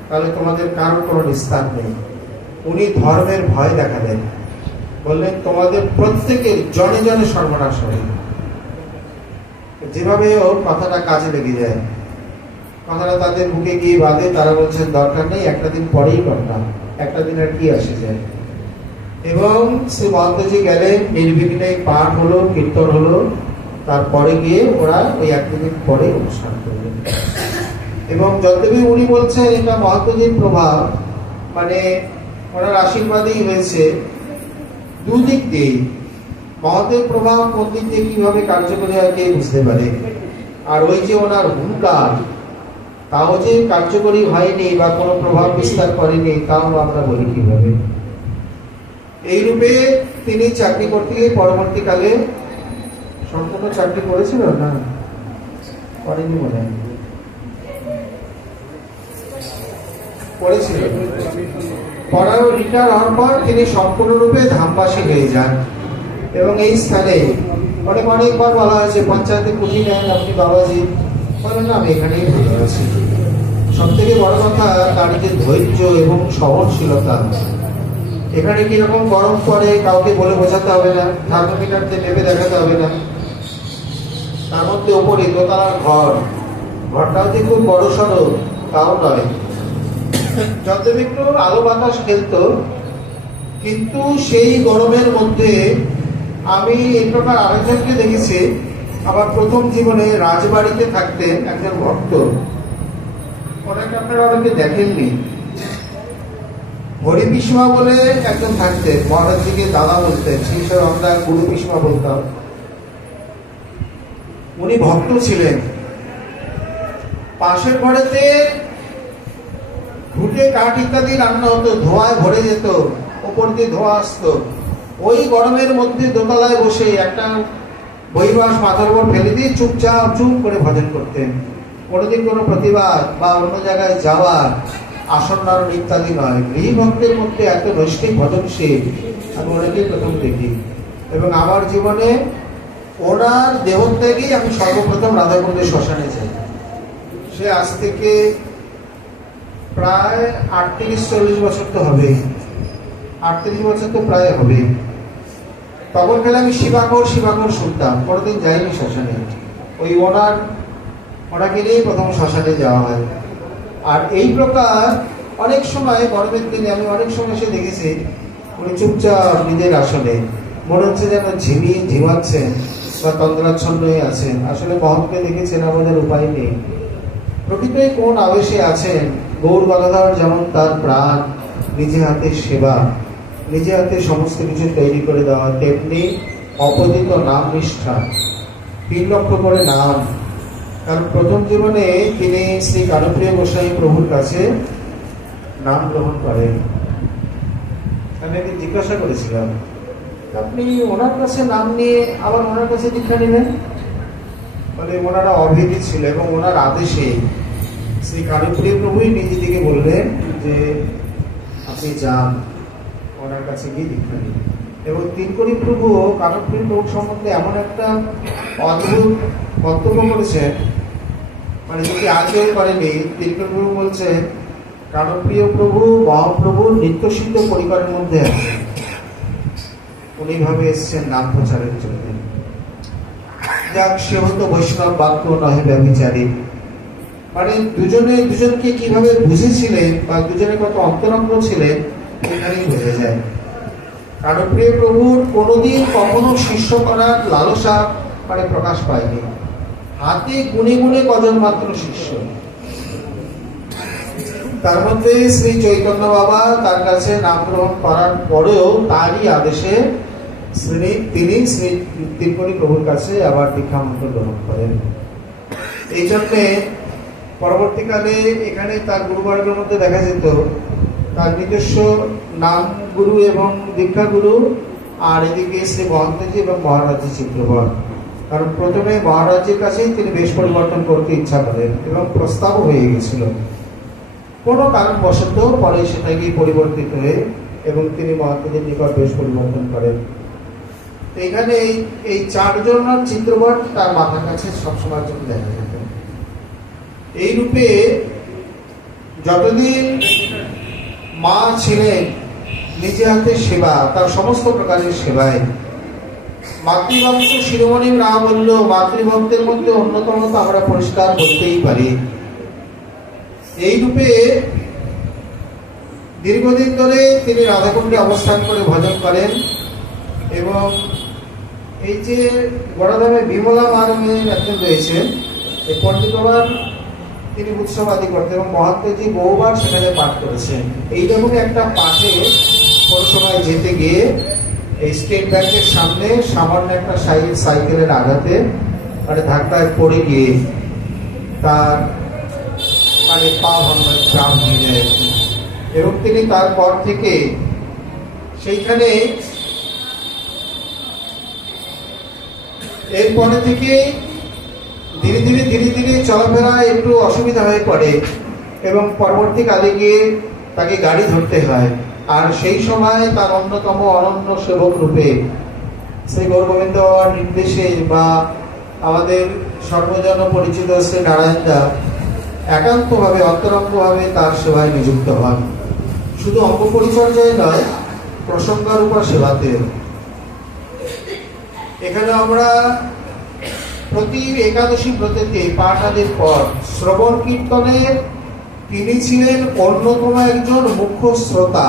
তাহলে তোমাদের কারণ কোনো নিস্তার নেই। উনি ধর্মের ভয় দেখালেন, বললেন তোমাদের প্রত্যেকের জনে জনে সর্বনাশ হবে। যেভাবে ওর কথাটা কাজে লেগে যায়, কথাটা তাদের বুকে গিয়ে বাঁধে, তারা বলছেন দরকার নেই, একটা দিন পরেই করতাম, একটা দিন আর কি আসে যায়। এবং শ্রী মহন্তজি গেলেন, নির্বিঘ্নে পাঠ হলো, কীর্তন হলো, তারপরে গিয়ে ওরা ওই একটা দিন পরে অনুষ্ঠান করলেন। এবং যতবি উনি বলছেন এটা মহাত্মজির প্রভাব, মানে ওনার আশীর্বাদেই হয়েছে। দুদিক দিয়ে মহতের প্রভাব কোন দিক দিয়ে কিভাবে কার্যকরী হয় কে বুঝতে পারে। আর ওই যে ওনার হুঙ্কার, তাও যে কার্যকরী হয়নি বা কোনো প্রভাব বিস্তার করেনি, তাও আমরা বলি কিভাবে। এই রূপে তিনি চাকরি করতে গিয়ে পরবর্তীকালে সম্পূর্ণ চাকরি করেছিল না, করেনি মনে হয়, করেছিল। পড়ার রিটায়ার হওয়ার পর তিনি সম্পূর্ণরূপে ধামবাসী হয়ে যান। এবং এই স্থানে অনেকবার বলা হয়েছে পঞ্চায়েতে কুঠি নেন আপনি বাবাজি, বলেন না আমি এখানেই ভালো আছি। সব থেকে বড় কথা তার যে ধৈর্য এবং সহনশীলতা। এখানে কিরকম গরম পড়ে কাউকে বলে বোঝাতে হবে না, থার্মোমিটার দিয়ে মেপে দেখাতে হবে না। তার মধ্যে ওপরে দোতলার ঘরটাও যে খুব বড় সড়ো তাও নয়, যত একটু আলো বাতাস খেলত, কিন্তু সেই গরমের মধ্যে আমি এই প্রকার আরেকজনকে দেখেছি। আমার প্রথম জীবনে রাজবাড়িতে থাকতেন একজন ভক্ত, ওনাকে আপনারা অনেকে দেখেননি, হরি পিসমা বলে একজন থাকতেন, মহারাজজিকে দাদা বলতেন, সেই সময় আমরা গুরু পিসমা বলতাম। উনি ভক্ত ছিলেন। পাশের ঘরেতে ঘুটে কাঠ ইত্যাদি রান্না হতো, ধোঁয়ায় ভরে যেত, ওপর দিয়ে ধোঁয়া আসতো। ওই গরমের মধ্যে দোতলায় বসে একটা বইবাস মাথার উপর ফেলে দিয়ে চুপচাপ চুপ করে ভজন করতেন। কোনোদিন কোনো প্রতিবাদ বা অন্য জায়গায় যাওয়ার আসন্নারণ ইত্যাদি নয়। গৃহভক্তের মধ্যে এত নৈষ্ঠিক ভজনশীল আমি ওনাকেই প্রথম দেখি, এবং আমার জীবনে ওনার দেহত্যাগেই আমি সর্বপ্রথম রাধাকুণ্ডে শ্মশানে যাই। সে আজ থেকে প্রায় 38-40 বছর তো হবেই, 38 বছর তো প্রায় হবে। তখন গেলে আমি শিবাকর শুনতাম, কোনোদিন যাইনি শ্মশানে। ওই ওনাকে নিয়েই প্রথম শ্মশানে যাওয়া হয়। আর এই প্রকার অনেক সময় গরমের দিনে আমি অনেক সময় এসে দেখেছি উনি চুপচাপ নিজের আসনে, মনে হচ্ছে যেন ঝিমাচ্ছেন বা তন্দ্রাচ্ছন্ন আছেন। আসলে মহৎকে দেখেছেন, আমাদের উপায় নেই। প্রকৃতই কোন আবেশে আছেন। গৌর গদাধর যেমন তার প্রাণ, নিজে হাতে সেবা, নিজে হাতে সমস্ত কিছু তৈরি করে দেওয়া, তেমনি অপদিত নাম নিষ্ঠা, 3 লক্ষ করে নাম। কারণ প্রথম জীবনে তিনি শ্রী কানুপ্রিয় গোস্বামী প্রভুর কাছে নাম গ্রহণ করেন। আমি একদিন জিজ্ঞাসা করেছিলাম, আপনি ওনার কাছে নাম নিয়ে আবার ওনার কাছে দীক্ষা নিলেন? বলে ওনারা অভেদী ছিল এবং ওনার আদেশে শ্রী কানুপ্রিয় প্রভুই নিজে দিকে বললেন যে আপনি যান, ওনার কাছে গিয়ে দীক্ষা নিন। এবং তিনকড়ি প্রভু কানুপ্রিয় প্রভু সম্বন্ধে এমন একটা অদ্ভুত মন্তব্য করেছেন, মানে যদি আজও করেনি। তিনকড়ি প্রভু বলছেন কানুপ্রিয় প্রভু মহাপ্রভুর নিত্যসিদ্ধ পরিবারের মধ্যে আছেন, উনি ভাবে এসছেন নাম প্রচারের জন্য। যাক, সে হতো বৈষ্ণব বাক্য নহে ব্যভিচারী। মানে দুজনকে কিভাবে বুঝেছিলেন বা দুজনে কত অন্তরঙ্গ ছিলেন এখানেই বোঝা যায়। কানুপ্রিয় প্রভুর কোনোদিন কখনো শিষ্য করার লালসা মানে প্রকাশ পায়নি। হাতে গুনে গুনে কজন মাত্র শিষ্য। তার মধ্যে শ্রী চৈতন্য বাবা তার কাছে নাম গ্রহণ করার পরেও তারই আদেশে তিনি শ্রী তিরুপতি প্রভুর কাছে আবার দীক্ষা মন্ত্র গ্রহণ করেন। এই জন্যে পরবর্তীকালে এখানে তার গুরুবর্গের মধ্যে দেখা যেত তার নিজস্ব নাম গুরু এবং দীক্ষা গুরু, আর এদিকে শ্রী মহন্তজি এবং মহারাজি চিত্রবর। কারণ প্রথমে মহারাজের কাছেই তিনি বেশ পরিবর্তন করতে ইচ্ছা করেন এবং প্রস্তাবও হয়ে গেছিল। কোনো কারণবশত পরে সেটা গিয়ে পরিবর্তিত হয়ে এবং তিনি মহারাজের নিকট বেশ পরিবর্তন করেন। এখানে এই 4 জনের চিত্রপট তার মাথার কাছে সবসময় জন্য দেখা যেত। এই রূপে যতদিন মা ছিলেন নিজে হাতে সেবা, তার সমস্ত প্রকারের সেবায় মাতৃভক্ত শিরোমণি না বললেও মাতৃভক্তের মধ্যে অন্যতম তো আমরা পরিষ্কার করতেই পারি। এই রূপে দীর্ঘদিন ধরে তিনি রাধাকুণ্ডে অবস্থান করে ভজন করেন। এবং এই যে বড়ধামে বিমলা মারমের একজন রয়েছেন, এই পণ্ডিত বাবার তিনি উৎসব আদি করতেন এবং মহাত্মজি বহুবার সেখানে পাঠ করেছেন। এইরকমই একটা পাঠে কোনো সময় যেতে গিয়ে এই স্টেট ব্যাংকের সামনে সামান্য একটা সাইকেলের আঘাতে মানে ধাক্কায় পড়ে গিয়ে তার মানে পা ভাঙার প্রাণ হয়ে যায়। এবং তিনি তারপর থেকে সেইখানে এরপরে থেকে ধীরে ধীরে চলাফেরা একটু অসুবিধা হয়ে পড়ে এবং পরবর্তীকালে গিয়ে তাকে গাড়ি ধরতে হয়। আর সেই সময় তার অন্যতম অনন্য সেবক রূপে শ্রী গৌর গোবিন্দ নির্দেশে বা আমাদের সর্বজন পরিচিত শ্রী নারায়ণদা একান্তভাবে অন্তরঙ্গভাবে তার সেবায় নিযুক্ত হন। শুধু অঙ্গ পরিচর্যায় নয়, প্রসঙ্গারূপা সেবাতে। এখানে আমরা প্রতি একাদশী ব্রতেতে পাঠ আদির পর শ্রবণ কীর্তনে তিনি ছিলেন অন্যতম একজন মুখ্য শ্রোতা।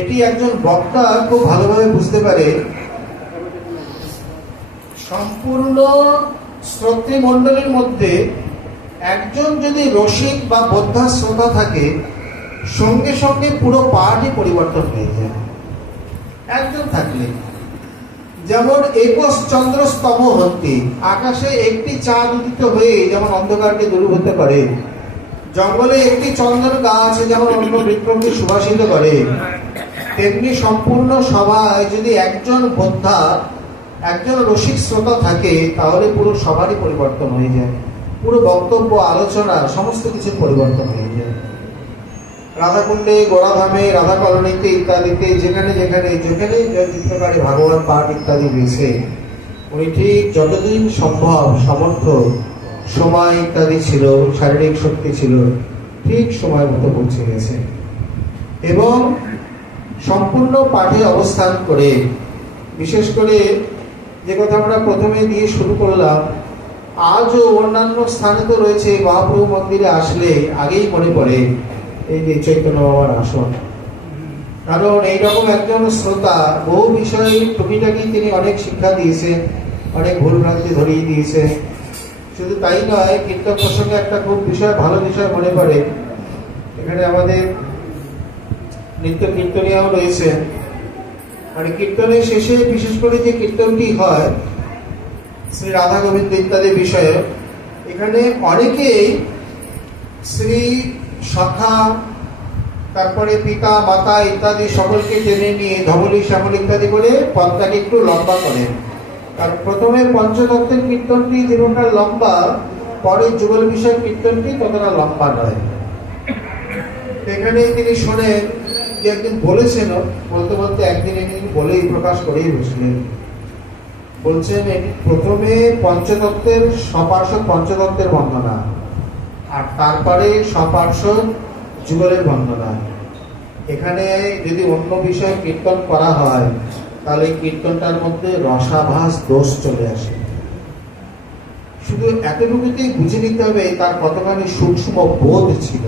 এটি একজন বক্তা খুব ভালোভাবে বুঝতে পারে। সম্পূর্ণ শ্রোতৃমণ্ডলীর মধ্যে একজন যদি রসিক বা বোদ্ধা শ্রোতা থাকে, সঙ্গে সঙ্গে পুরো পাঠই পরিবর্তন হয়ে যায় একজন থাকলে। যেমন একশ চন্দ্র স্তম হন্তি, আকাশে একটি চাঁদ উদিত হয়ে যেমন অন্ধকারকে দূর হতে পারে, জঙ্গলে একটি চন্দন গাছ যেমন অন্য বৃক্ষকে সুবাসিত করে, তেমনি সম্পূর্ণ সভায় যদি একজন বোদ্ধা একজন রসিক শ্রোতা থাকে তাহলে পুরো সবারই পরিবর্তন হয়ে যায়। পুরো বক্তব্য আলোচনা সমস্ত কিছু পরিবর্তন হয়ে যায়। রাধাকুণ্ডে, গোড়াধামে, রাধা কলোনিতে ইত্যাদিতে যেখানে যেখানে যেখানে চিত্রকারে ভাগবত পাঠ ইত্যাদি হয়েছে, উনি ঠিক যতদিন সম্ভব সমর্থ, সময় ইত্যাদি ছিল, শারীরিক শক্তি ছিল, ঠিক সময় মতো পৌঁছে গেছে এবং সম্পূর্ণ পাঠে অবস্থান করে, বিশেষ করে যে কথা আমরা প্রথমে দিয়ে শুরু করলাম, আজও অন্যান্য স্থানে তো রয়েছে, মহাপ্রভু মন্দিরে আসলে আগেই মনে পড়ে এই যে চৈতন্য বাবার আসন। কারণ এইরকম একজন শ্রোতা, বহু বিষয়ে টুকিটাকি তিনি অনেক শিক্ষা দিয়েছেন, অনেক ভুল ভ্রান্তি ধরিয়ে দিয়েছে। শুধু তাই নয়, কীর্তন প্রসঙ্গে একটা খুব বিষয়, ভালো বিষয় মনে পড়ে, এখানে আমাদের নিত্য কীর্তনিয়াও রয়েছে। মানে কীর্তনের শেষে বিশেষ করে যে কীর্তনটি হয় শ্রী রাধা গোবিন্দ ইত্যাদি বিষয়ে, এখানে অনেকেই শ্রী সখা, তারপরে পিতা মাতা ইত্যাদি সকলকে টেনে নিয়ে ধবলি শ্যামল ইত্যাদি করে পথটাকে একটু লম্বা করেন। কারণ প্রথমে পঞ্চতত্ত্বের কীর্তনটি যেমনটা লম্বা, পরে যুগল বিষয় কীর্তনটি ততটা লম্বা নয়। এখানে তিনি শোনেন যে একদিন বলেছেন, বলতে বলতে একদিন তিনি বলেই প্রকাশ করেই বসলেন, বলছেন প্রথমে পঞ্চতত্ত্বের সপার্শ্বদ পঞ্চতত্ত্বের বন্দনা, আর তারপরে সপার্শ্বদ যুগলের বন্দনা। এখানে যদি অন্য বিষয়ে কীর্তন করা হয় তাহলে কীর্তনটার মধ্যে রসাভাস দোষ চলে আসে। শুধু এতটুকুতেই বুঝে নিতে হবে তার কতখানি সূক্ষ্ম বোধ ছিল।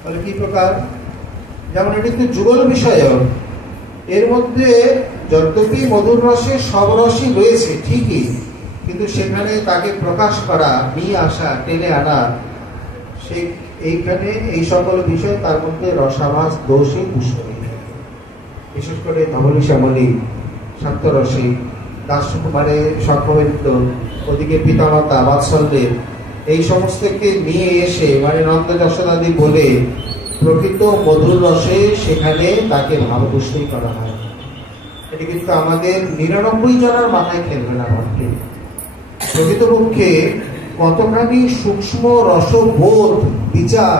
তাহলে কি প্রকার, যেমন এটি তো যুগল বিষয়, এর মধ্যে যদ্যপি মধুর রসে সব রসই রয়েছে ঠিকই, কিন্তু সেখানে তাকে প্রকাশ করা, নিয়ে আসা, টেনে আনা, সেই এইখানে এই সকল বিষয় তার মধ্যে রসাভাস দোষই দূষণ। বিশেষ করে ধবলি শ্যামলী, শান্তরসী, দাসকুমারে সখবৃন্দ, ওদিকে পিতামাতা বাৎসল্যের, এই সমস্তকে নিয়ে এসে মানে নন্দ যশোদাদি বলে প্রকৃত মধুর রসে সেখানে তাকে ভাবপুষ্টি করা হয়। এটি কিন্তু আমাদের ৯৯ জনের মাথায় খেলবে না ভাবতে। প্রকৃতপক্ষে কতখানি সূক্ষ্ম রসবোধ, বিচার,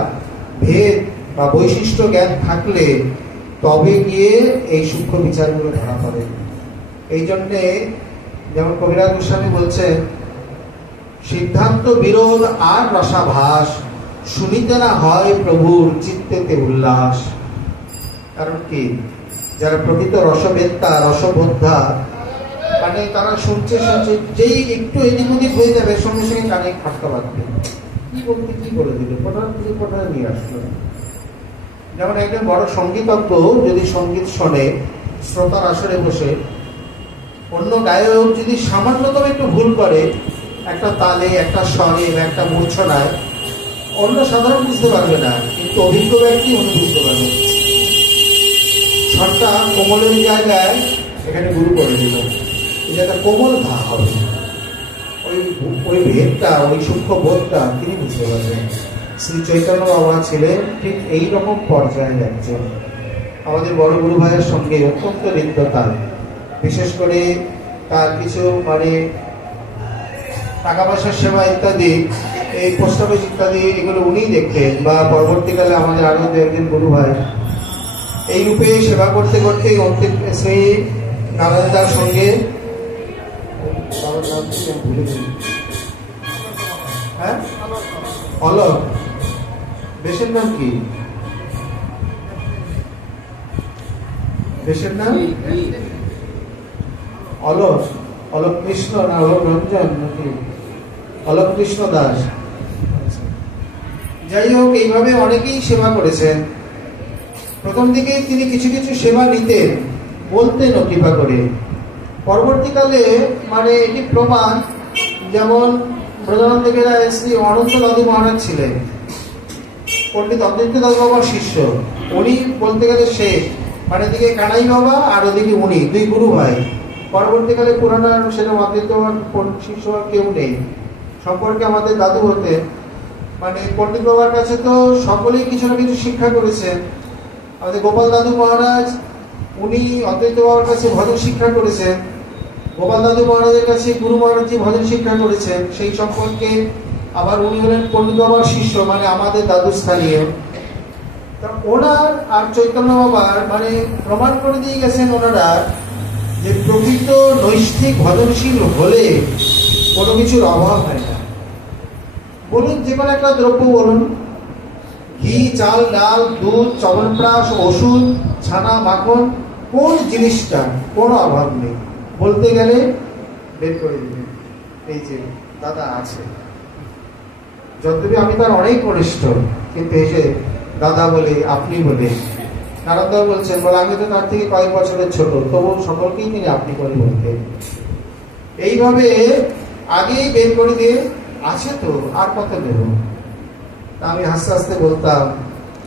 ভেদ বা বৈশিষ্ট্য জ্ঞান থাকলে তবে গিয়ে এই সূক্ষ্ম বিচারগুলো ধরা পড়ে। এই জন্যে যেমন কবিরাজ গোস্বামী বলছেন, সিদ্ধান্ত বিরোধ আর রসাভাস, শুনিতে না হয় প্রভুর চিত্তেতে উল্লাস। কারণ কি, যারা প্রকৃত রসবেত্তা, রসবোদ্ধা, মানে তারা শুনছে, যেই একটু এদিক ওদিক হয়ে যাবে সঙ্গে সঙ্গে কানে খাটকা বাঁধবে, কি বলতে কি বলে দিল, কোথায় নিয়ে আসলো। যেমন একজন বড় সঙ্গীতজ্ঞ যদি সঙ্গীত শোনে, শ্রোতার আসরে বসে, অন্য গায়ক যদি সামান্যতম একটু ভুল করে, একটা তালে, একটা স্বরে, একটা মূর্ছনায়, অন্য সাধারণ বুঝতে পারবে না, কিন্তু অভিজ্ঞ ব্যক্তি উনি বুঝতে পারবে। স্বরটা কোমলের জায়গায় এখানে গুরু করে দিল, এটা একটা কোমল ঘা হবে, ওই ভেদটা, ওই সূক্ষ্ম বোধটা তিনি বুঝতে পারবেন। শ্রী চৈতন্য বাবা ছিলেন ঠিক এইরকম পর্যায়ে একজন। আমাদের বড় গুরু ভাইয়ের সঙ্গে অত্যন্ত হৃদ্যতা, বিশেষ করে তার কিছু মানে টাকা পয়সার সেবা ইত্যাদি, এই পোস্ট অফিস ইত্যাদি, এগুলো উনিই দেখতেন। বা পরবর্তীকালে আমাদের আরো দু একজন গুরু ভাই এই রূপে সেবা করতে করতে অন্তিম শ্রী নারায়ণদার সঙ্গে, হ্যাঁ অলোক, দেশের নাম কি, দেশের নাম অলোক, অলোক কৃষ্ণ না অলোক রঞ্জন নাকি অলোক কৃষ্ণ দাস। যাই হোক, এইভাবে অনেকেই সেবা করেছেন। প্রথম দিকে তিনি কিছু কিছু সেবা নিতেন, বলতেন কৃপা করে। পরবর্তীকালে মানে এটি প্রমাণ, যেমন ব্রজানন্দেরা শ্রী অনন্ত দাদু মহারাজ ছিলেন পণ্ডিত অদ্বৈত দাদু বাবার শিষ্য। উনি বলতে গেলে শেষ, মানে এদিকে কানাই বাবা আর ওদিকে উনি, দুই গুরু ভাই। পরবর্তীকালে পুরানার সেরকম অদ্বৈত শিষ্য কেউ নেই। সম্পর্কে আমাদের দাদু হতে মানে পণ্ডিত বাবার কাছে তো সকলেই কিছু না কিছু শিক্ষা করেছেন। আমাদের গোপাল দাদু মহারাজ, উনি অদ্বৈত বাবার কাছে ভজন শিক্ষা করেছেন। গোপাল দাদু মহারাজের কাছে গুরু মহারাজজি ভজন শিক্ষা করেছেন। সেই সম্পর্কে আবার উনি হলেন পণ্ডিত বাবার শিষ্য, মানে আমাদের দাদুস্থানীয়। তা ওনার আর চৈতন্য বাবার মানে প্রমাণ করে দিয়ে গেছেন ওনারা যে প্রকৃত নৈষ্ঠিক ভজনশীল হলে কোনো কিছুর অভাব হয় না। বলুন যে কোনো একটা দ্রব্য বলুন, ঘি, চাল, ডাল, দুধ, চবনপ্রাশ, ওষুধ, ছানা, মাখন, কোন জিনিসটা কোনো অভাব নেই। বলতে গেলে বের করে দিবেন, এই যে দাদা আছে। যদ্যপি আমি তার অনেক ঘনিষ্ঠ, কিন্তু এসে দাদা বলে, আপনি বলে। নারদা বলছেন, বলে আমি তো তার থেকে কয়েক বছরের ছোট, তবু সকলকেই তিনি আপনি করে বলতেন। এইভাবে আগেই বের করে দিয়ে আছে তো আর কত দেব। আমি হাসতে হাসতে বলতাম,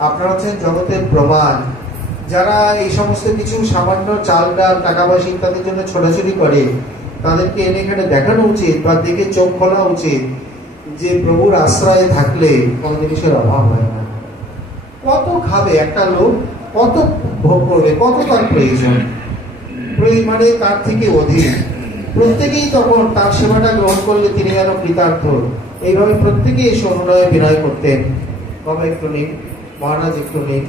আপনারা হচ্ছেন জগতের প্রমাণ। যারা এই সমস্ত কিছু সামান্য চাল ডাল টাকা পয়সা ইত্যাদির জন্য ছোটাছুটি করে, তাদেরকে এনে এখানে দেখানো উচিত বা দেখে চোখ খোলা উচিত যে প্রভুর আশ্রয়ে থাকলে কোনো জিনিসের অভাব হয় না। কত খাবে একটা লোক, কত ভোগ করবে, কত তার প্রয়োজন, মানে তার থেকে অধিক। প্রত্যেকেই তখন তার সেবাটা গ্রহণ করলে তিনি যেন কৃতার্থ, এইভাবে প্রত্যেকেই এসে অনুনয় বিনয় করতেন। বাবা একটু নিন, মহারাজ একটু নিন।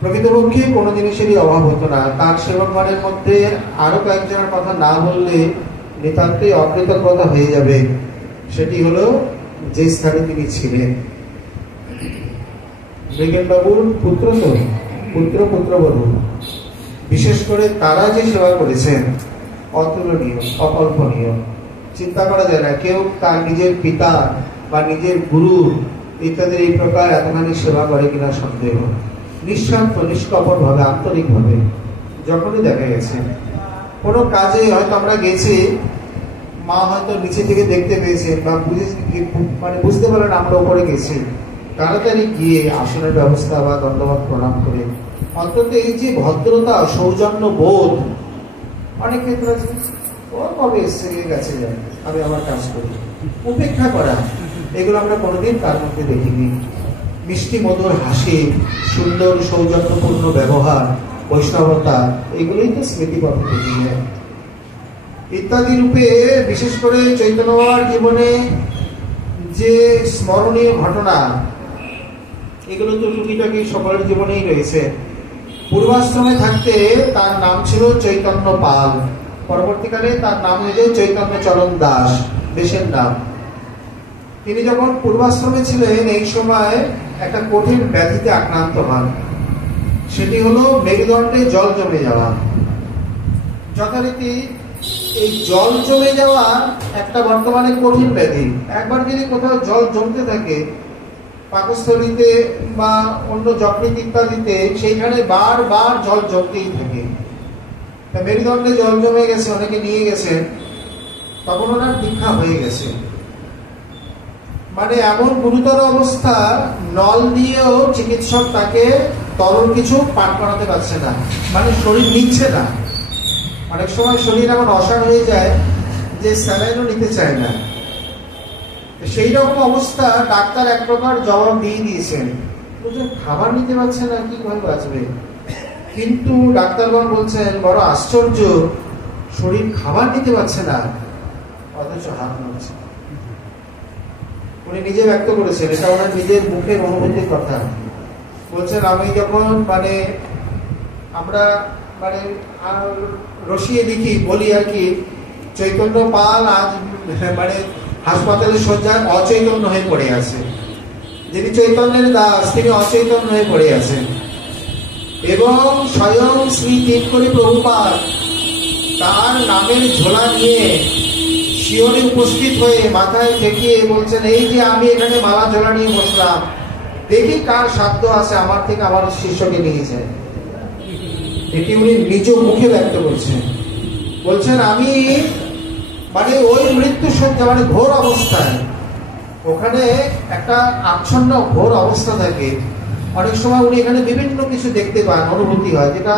প্রকৃতপক্ষে কোনো জিনিসেরই অভাব হতো না। তার সেবকগণের মধ্যে আরো কয়েকজনের কথা না বললে নিতান্তই অকৃতজ্ঞতা হয়ে যাবে। সেটি হলো যে স্থানে তিনি ছিলেন। মৃগেন বাবুর পুত্র তো পুত্রবধূ, বিশেষ করে তারা যে সেবা করেছেন অতুলনীয়, অকল্পনীয়। চিন্তা করা যায় না কেউ তার নিজের পিতা বা নিজের গুরু ইত্যাদি এই প্রকার এতখানি সেবা করে কিনা সন্দেহ। নিঃস্বার্থ, নিষ্কপট ভাবে, আন্তরিক ভাবে। যখনই দেখা গেছে কোনো কাজে হয়তো আমরা গেছি, মা হয়তো নিচে থেকে দেখতে পেয়েছেন বা মানে বুঝতে পারেন আমরা ওপরে গেছি, তাড়াতাড়ি গিয়ে আসনের ব্যবস্থা বা দণ্ডবাদ প্রণাম করে, অন্তত এই যে ভদ্রতা, সৌজন্য বোধ, অনেক ক্ষেত্রে আছে ও কবে এসে গেছে যায়, আমি আমার কাজ করি, উপেক্ষা করা, এগুলো আমরা কোনোদিন তার মধ্যে দেখিনি। মিষ্টি মধুর হাসি, সুন্দর সৌজন্যপূর্ণ ব্যবহার, বৈষ্ণবতা, এগুলোই তো স্মৃতিপত্র থেকে যায় ইত্যাদি রূপে। বিশেষ করে চৈতন্য বাবার জীবনে যে স্মরণীয় ঘটনা, এগুলো তো টুকিটাকি সকলের জীবনেই রয়েছে। পূর্বাশ্রমে থাকতে তার নাম ছিল চৈতন্য পাল, পরবর্তীকালে তার নাম হয়েছে চৈতন্য চরণ দাস, দেশের নাম। তিনি যখন পূর্বাশ্রমে ছিলেন এই সময় একটা কঠিন ব্যাধিতে আক্রান্ত হন। সেটি হলো মেরুদণ্ডে জল জমে যাওয়া। যথারীতি এই জল জমে যাওয়া একটা বর্তমানে কঠিন ব্যাধি। একবার যদি কোথাও জল জমতে থাকে পাকস্থলীতে বা অন্য যকৃৎ ইত্যাদিতে, সেইখানে বারবার জল জমতেই থাকে। মেরুদণ্ডে জল জমে গেছে, অনেকে নিয়ে গেছেন, তখন ওনার দীক্ষা হয়ে গেছে। মানে এমন গুরুতর অবস্থা, নল দিয়েও চিকিৎসক তাকে তরল কিছু পান করাতে পারছে না, মানে শরীর নিচ্ছে না। অনেক সময় শরীর এমন অসাড় হয়ে যায় যে স্যালাইনও নিতে চায় না। সেই রকম অবস্থা, ডাক্তার এক প্রকার জবাব দিয়ে দিয়েছেন, খাবার নিতে পারছে না, কিভাবে বাঁচবে। কিন্তু ডাক্তারগণ বলছেন বড় আশ্চর্য, শরীর খাবার নিতে পারছে না অথচ হাত নাড়ছে। উনি নিজে ব্যক্ত করেছেন, এটা ওনার নিজের মুখের অনুভূতির কথা। বলছেন আমি যখন মানে আমরা মানে রসিয়ে লিখি বলি আর কি, চৈতন্য পাল আজ মানে হাসপাতালের শয্যায় অচৈতন্য হয়ে পড়ে আছে। যিনি চৈতন্যের দাস তিনি অচৈতন্য হয়ে পড়ে আছেন, এবং স্বয়ং শ্রী তিনকড়ি প্রভুপাদ তার নামের ঝোলা নিয়ে শিওরে উপস্থিত হয়ে মাথায় ঠেকিয়ে বলছেন, এই যে আমি এখানে মালা ঝোলা নিয়ে বসলাম, দেখি কার সাধ্য আছে আমার থেকে আমার শিষ্যকে নিয়ে যায়। এটি উনি নিজ মুখে ব্যক্ত করছেন। বলছেন আমি মানে ওই মৃত্যু সজ্জা, মানে ঘোর অবস্থায়, ওখানে একটা আচ্ছন্ন ঘোর অবস্থা থাকে। অনেক সময় উনি এখানে বিভিন্ন কিছু দেখতে পান, অনুভূতি হয়, যেটা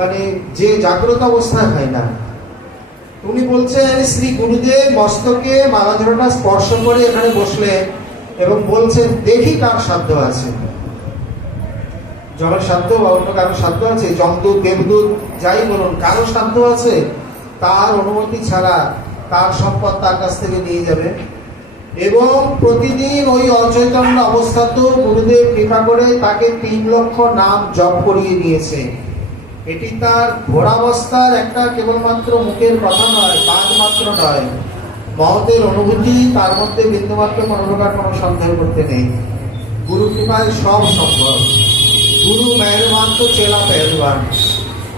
মানে যে জাগ্রত অবস্থায় হয় না। উনি বলছেন শ্রী গুরুদেব মস্তকে মালা ঝোলাটা স্পর্শ করে এখানে বসলেন এবং বলছেন দেখি কার সাধ্য আছে। জলের সাধ্য বা অন্য কারো সাধ্য আছে, যমদূত দেবদূত যাই বলুন, কারো সাধ্য আছে তার অনুমতি ছাড়া তার সম্পদ তার কাছ থেকে নিয়ে যাবে? এবং প্রতিদিন ওই অচৈতন্য অবস্থাতেও গুরুদেব কৃপা করে তাকে 3 লক্ষ নাম জপ করিয়ে দিয়েছে। এটি তার ঘোরাবস্থার একটা কেবলমাত্র মুখের কথা নয়, বাদ মাত্র নয়, মহতের অনুভূতি। তার মধ্যে বিন্দুমাত্র কোনো প্রকার কোনো সন্দেহ করতে নেই। গুরু কৃপায় সব সম্ভব। গুরু মেহরবান তো চেলা পেহলবান।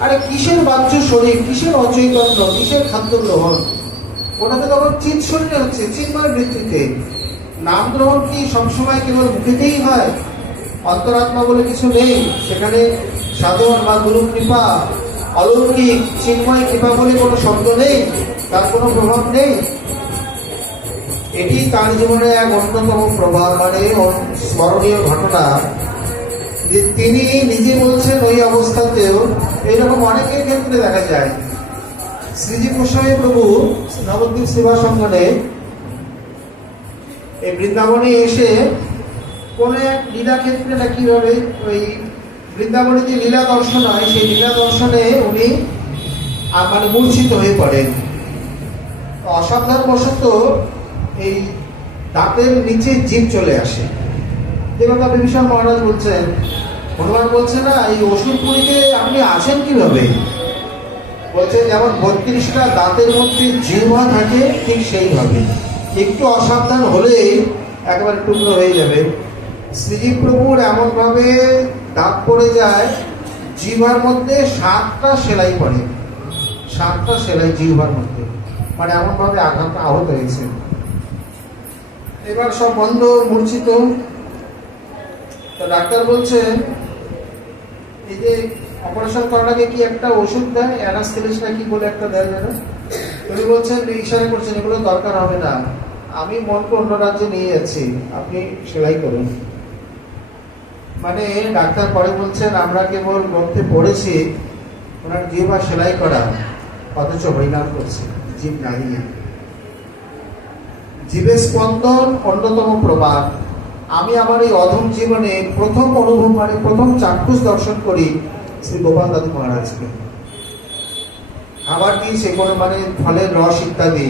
আরে কিসের বাহ্য শরীর, কিসের অচৈতন্য, কিসের খাদ্য গ্রহণ? ওটাতে তখন চিৎ শরীরে হচ্ছে, চিন্ময় বৃত্তিতে। নাম গ্রহণ কি সবসময় কেবল মুখেতেই হয়? অন্তরাত্মা বলে কিছু নেই সেখানে? সাধন বা গুরু কৃপা, অলৌকিক চিন্ময় কৃপা বলে কোনো শব্দ নেই, তার কোনো প্রভাব নেই। এটি তার জীবনে এক অন্যতম প্রভাব, মানে স্মরণীয় ঘটনা, যে তিনি নিজে বলছেন ওই অবস্থাতেও এইরকম অনেকের ক্ষেত্রে দেখা যায়। শ্রীজি গোস্বামী প্রভু নবদ্বীপ সেবা সঙ্গনে এই বৃন্দাবনে এসে কোন এক লীলা ক্ষেত্রে না কিভাবে ওই বৃন্দাবনে যে লীলা দর্শন হয় সেই লীলা দর্শনে উনি মানে মূর্ছিত হয়ে পড়েন। অসাবধান বশত এই দাঁতের নিচে জীব চলে আসে। দেবতা বিভীষণ মহারাজ বলছেন, হনুমান বলছে না এই অসুরপুরীতে আপনি আছেন কিভাবে? বলছে যেমন 32টা দাঁতের মধ্যে জিহ্বা থাকে ঠিক সেইভাবে, একটু অসাবধান হলে একেবারে টুকরো হয়ে যাবে। শ্রীজীব প্রভুর এমন ভাবে দাঁত পড়ে যায়, জিহ্বার মধ্যে 7টা সেলাই পড়ে, 7টা সেলাই জিহ্বার মধ্যে, মানে এমন ভাবে আহত হয়েছে। এবার সব বন্ধ, মূর্ছিত। তো ডাক্তার বলছে এই যে অপারেশন করার আগে কি একটা ওষুধ দেয়, অ্যানাস্থেসিয়া কি বলে একটা দেয় জানো? উনি বলছেন, ইশারা করছেন এগুলো দরকার হবে না, আমি মনকে অন্য রাজ্যে নিয়ে যাচ্ছি, আপনি সেলাই করুন। মানে ডাক্তার পরে বলছেন আমরা কেবল গ্রন্থে পড়েছি ওনার জিহ্বা সেলাই করা, অথচ হরিনাম করছে জীব দাঁড়িয়ে। জীবের স্পন্দন অন্যতম প্রবাদ। আমি আমার এই অধম জীবনে প্রথম অনুভব, মানে প্রথম চাক্ষুষ দর্শন করি শ্রী গোপাল দাদু মহারাজকে। খাবার দিয়েছে কোনো মানে ফলের রস ইত্যাদি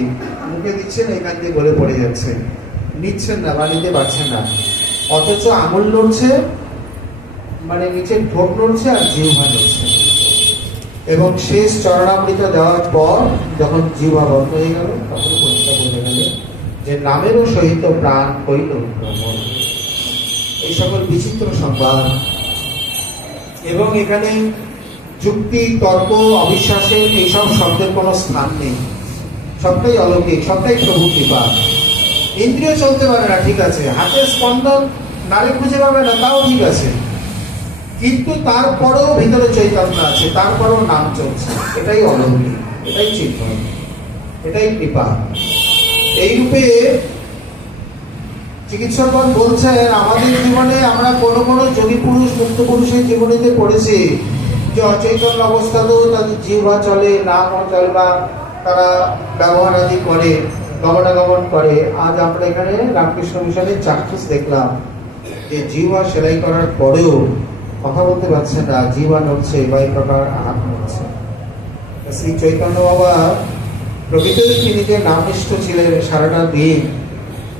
মুখে দিচ্ছেন, এখান দিয়ে গলে পড়ে যাচ্ছে, নিচ্ছেন না বা নিতে পারছেন না, অথচ আঙুল নড়ছে, মানে নিচের ঠোঁট নড়ছে আর জিহ্বা নড়ছে। এবং শেষ চরণামৃত দেওয়ার পর যখন জিহ্বা বন্ধ হয়ে গেল তখন পরিষ্কার বলে গেল যে নামেরও সহিত প্রাণ কইল ভ্রমণ। এই সকল বিচিত্র সংবাদ। এবং এখানে যুক্তি, তর্ক, অবিশ্বাসের এইসব শব্দের কোনো স্থান নেই। সবটাই অলৌকিক, সবটাই প্রভু কৃপা। ইন্দ্রিয় চলতে পারে না, ঠিক আছে, হাতের স্পন্দন নারে খুঁজে পাবে না, তাও ঠিক আছে, কিন্তু তারপরেও ভিতরে চৈতন্য আছে, তারপরেও নাম চলছে। এটাই অলৌকিক, এটাই চিন্তন, এটাই কৃপা। এই রূপে চিকিৎসকগণ বলছেন আমাদের জীবনে আমরা কোনো কোনো যোগী পুরুষ, মুক্ত পুরুষের জীবনীতে পড়েছি যে অচৈতন্য অবস্থাতেও তাদের জিহ্বা চলে, নাম চলে বা তারা ব্যবহার আদি করে, গমনাগমন করে। আজ আমরা এখানে রামকৃষ্ণ মিশনের চাক্ষুষ দেখলাম যে জিহ্বা সেলাই করার পরেও কথা বলতে পারছেন না, জিহ্বা নড়ছে বা এই প্রকার হাত নড়ছে। শ্রী চৈতন্য বাবা প্রকৃতই তিনি যে নামনিষ্ঠ ছিলেন সারাটা দিন,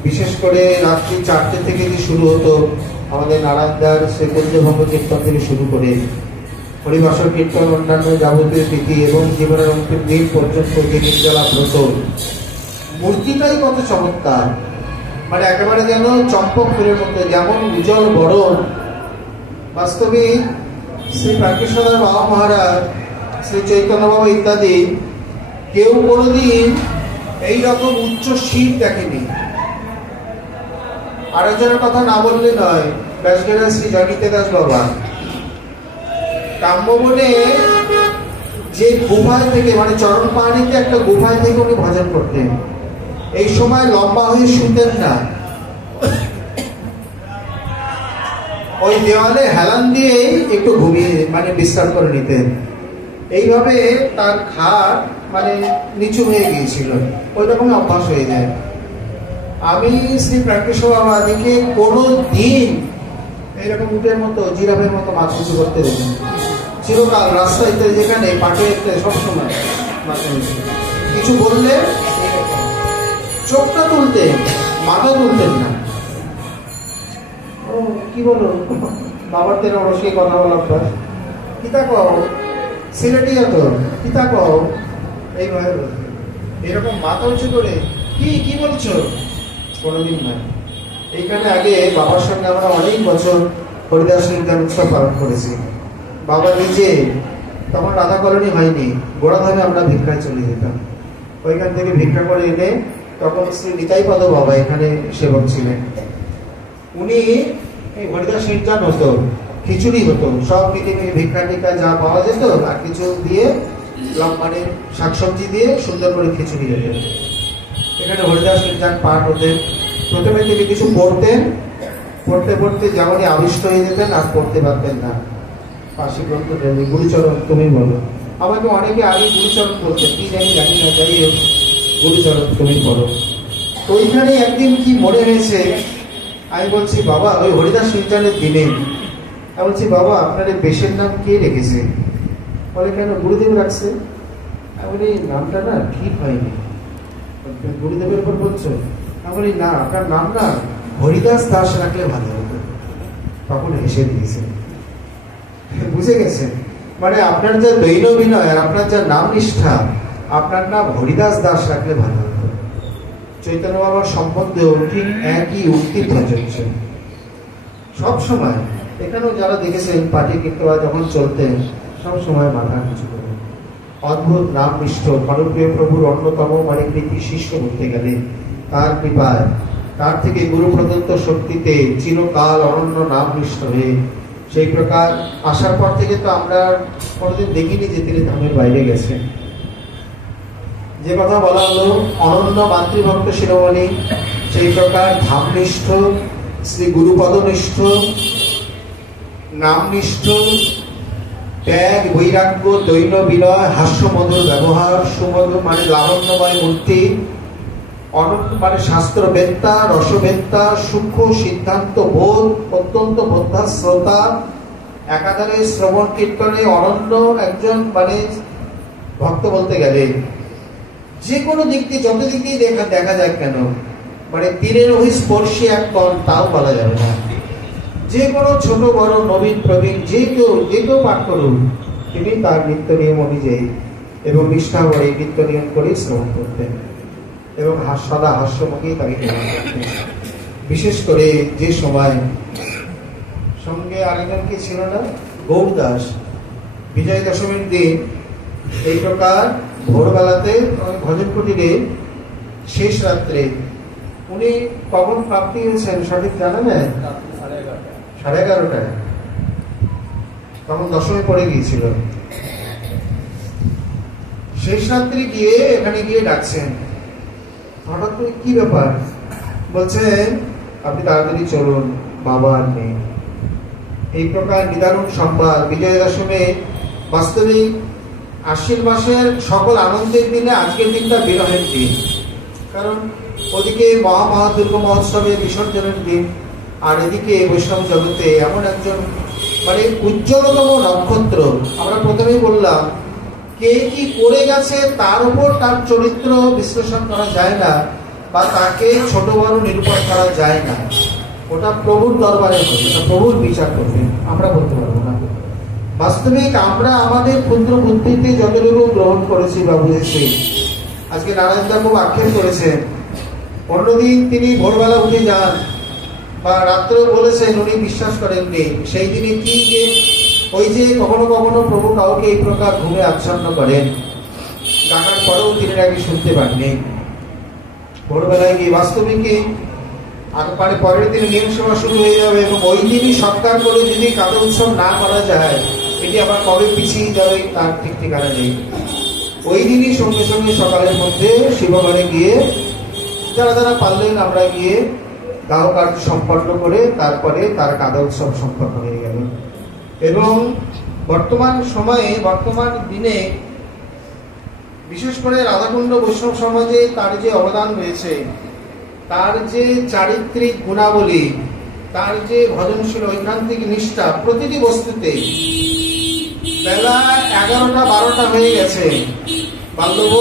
বিশেষ করে রাত্রি 4টে থেকে যে শুরু হতো আমাদের নারায়ণদার সে কুঞ্জভঙ্গ কীর্তন থেকে শুরু করে হরিবাসর কীর্তন, অন্যান্য যাবতীয় তিথি এবং জীবনের অন্তিম দিন পর্যন্ত যে নির্জলা ব্রত, মূর্তিটাই কত চমৎকার, মানে একেবারে যেন চম্পক ফুলের মতো, যেমন উজ্জ্বল বরণ। বাস্তবিক শ্রী প্রাকেশ্বর বাবা মহারাজ, শ্রী চৈতন্য বাবা ইত্যাদি কেউ কোনোদিন এইরকম উচ্চ শিব দেখেনি। আরেকজনের কথা না বললে নয়, ব্যাসগেরা শ্রী জগিতে দাস বাবা কাম্যবনে যে গুফায় থেকে, মানে চরণ পাহাড়িতে একটা গুফায় থেকে উনি ভজন করতেন। এই সময় লম্বা হয়ে শুতেন না, ওই দেওয়ালে হেলান দিয়ে একটু ঘুমিয়ে মানে বিশ্রাম করে নিতেন। এইভাবে তার খাট মানে নিচু হয়ে গিয়েছিল, ওই রকমই অভ্যাস হয়ে যায়। আমি শ্রী প্রাকেশ্বর বাবাদিকে কোনো দিন এইরকম উটের মতো, জিরাফের মতো মাথা উঁচু করতে দেখেন। চিরকাল রাস্তায় যেখানে পাটে সবসময় মাথা উঁচু, কিছু বললে চোখটা তুলতে, মাথা তুলতেন না। ও কি বলো, বাবার তেরা অবশ্যই কথা বলা অভ্যাস, কিতা কও সিলেটিয়া তো কিতা কও, এইভাবে বলতেন। এরকম মাথা উঁচু করে কি কি বলছো, কোনোদিন না। এইখানে আগে বাবার সঙ্গে আমরা অনেক বছর হরিদাস নির্ধান উৎসব পালন করেছি। বাবা নিজে তখন রাধা কলোনি হয়নি, গোড়াধামে আমরা ভিক্ষায় চলে যেতাম। ওইখান থেকে ভিক্ষা করে এনে, তখন শ্রী নিতাই পদ বাবা এখানে সেবক ছিলেন, উনি এই হরিদাস নির্ধান হতো, খিচুড়ি হতো, সব মিলে ভিক্ষা টিকা যা পাওয়া যেত আর কিছু দিয়ে, মানে শাকসবজি দিয়ে সুন্দর করে খিচুড়ি যেতেন। এখানে হরিদাস নির্ধান পাঠ হতেন। প্রথমে তিনি কিছু পড়তেন, পড়তে পড়তে যেমনই আবিষ্ট হয়ে যেতেন আর পড়তে পারতেন না। পাশে গ্রন্থ গুরুচরণ তুমি বলো, আমাকে অনেকে আগে গুরুচরণ বলতেন, কি জানি জানি না, যাই হোক গুরুচরণ তুমি বলো। তো ওইখানে একদিন কি মনে হয়েছে, আমি বলছি বাবা ওই হরিদাস নির্জানের দিনে, আমি বলছি বাবা আপনার এই বেশের নাম কে রেখেছে? বলে কেন গুরুদেব রাখছে? আমি বলি নামটা না ঠিক হয়নি, গুরুদেবের উপর বলছো? আমি বলি না, আপনার নাম না হরিদাস দাস রাখলে ভালো হতো। তখন হেসে দিয়েছে, বুঝে গেছেন, মানে আপনার যা দৈন বিনয় আর আপনার যা নাম নিষ্ঠা, আপনার নাম হরিদাস দাস রাখলে ভালো হতো। চৈতন্য বাবার সম্বন্ধেও ঠিক একই উক্তি প্রযোজ্য সবসময়। এখানেও যারা দেখেছেন পাটি কিংবা যখন চলতেন সবসময় মাথা নিচু করে, অদ্ভুত নাম নিষ্ঠ মনোপ্রিয় প্রভুর অন্যতম মানে কৃতি শিষ্য বলতে গেলে, তার কৃপায়, তার থেকে গুরু প্রদত্ত শক্তিতে চিরকাল অনন্য নাম নিষ্ঠ হয়ে, সেই প্রকার আসার পর থেকে তো আমরা কোনোদিন দেখিনি যে তিনি ধামের বাইরে গেছেন। যে কথা বলা হলো অনন্য মাতৃভক্ত শিরোমণি, সেই প্রকার ধামনিষ্ঠ, শ্রী গুরুপদনিষ্ঠ, নামনিষ্ঠ, ত্যাগ বৈরাগ্য দৈন বিনয় হাস্যমধুর ব্যবহার, সুমধুর মানে লাবণ্যময় মূর্তি, অনন্ত মানে শাস্ত্রবেত্তা রসবেত্তা, সূক্ষ্ম সিদ্ধান্ত বোধ, অত্যন্ত বোদ্ধাশ্রোতা, একাধারে শ্রবণ কীর্তনে অনন্য একজন মানে ভক্ত বলতে গেলে যে কোনো দিক দিয়ে যত দিক দিয়ে দেখা যায় কেন, মানে তীরের ওই স্পর্শী এক কণ তাও বলা যাবে না। যে কোনো ছোট বড় নবীন প্রবীণ যে কেউ পাঠ করুন, তিনি তার নিত্য নিয়ম অনুযায়ী এবং নিষ্ঠা করে নিত্য নিয়ম করেই শ্রবণ করতেন এবং সদা হাস্যমুখী তাকে গ্রহণ করতেন। বিশেষ করে যে সময় সঙ্গে আরেকজন কি ছিল না, গৌরদাস, বিজয় দশমীর দিন এই প্রকার ভোরবেলাতে ভজন কুটিরে শেষ রাত্রে উনি কখন প্রাপ্তি হয়েছেন সঠিক জানা নেই, 11:30 তখন দশমী পড়ে গিয়েছিল। শেষ রাত্রি গিয়ে এখানে গিয়ে ডাকছেন, হঠাৎ করে কি ব্যাপার, বলছেন আপনি তাড়াতাড়ি চলুন, বাবা আর নেই। এই প্রকার নিদারুণ সংবাদ বিজয়া দশমী, বাস্তবিক আশ্বিন মাসের সকল আনন্দের দিনে আজকের দিনটা বিরহের দিন, কারণ ওদিকে দুর্গ মহোৎসবের বিসর্জনের দিন, আর এদিকে বৈষ্ণব জগতে এমন একজন মানে উজ্জ্বলতম নক্ষত্র। আমরা প্রথমেই বললাম কে কি করে গেছে তার উপর তার চরিত্র বিশ্লেষণ করা যায় না, বা তাকে ছোট বড় নিরূপণ করা যায় না, ওটা প্রভুর দরবারে হবে, ওটা প্রভুর বিচার করবে, আমরা বলতে পারবো না। বাস্তবিক আমরা আমাদের ক্ষুদ্র বুদ্ধিতে যতটুকু গ্রহণ করেছি বা বুঝেছি, আজকে নারায়ণদা খুব আক্ষেপ করেছেন, অন্যদিন তিনি ভোরবেলা উঠে যান বা রাত্রেও বলেছেন উনি বিশ্বাস করেননি, সেই দিনে কি যে ওই যে কখনো কখনো প্রভু কাউকে এই প্রকার ঘুমে আচ্ছন্ন করেন, ডাকার পরেও তিনি নাকি শুনতে পাননি। ভোরবেলায় গিয়ে বাস্তবিকে আর পরের দিন নিয়ম সেবা শুরু হয়ে যাবে এবং ওই দিনই সৎকার করে যদি কাদের উৎসব না করা যায়, এটি আবার কবে পিছিয়ে যাবে তার ঠিক ঠিকানা নেই। ওই দিনই সঙ্গে সঙ্গে সকালের মধ্যে শিবঘরে গিয়ে যারা পারলেন আমরা গিয়ে দাহ কার্য সম্পন্ন করে তারপরে তার কাদা উৎসব সম্পন্ন হয়ে গেল। এবং বর্তমান সময়ে বর্তমান দিনে বিশেষ করে রাধাকুণ্ড বৈষ্ণব সমাজে তার যে অবদান রয়েছে, তার যে চারিত্রিক গুণাবলী, তার যে ভজনশীল ঐকান্তিক নিষ্ঠা, প্রতিটি বস্তুতে বেলা 11টা-12টা হয়ে গেছে, বাল্যব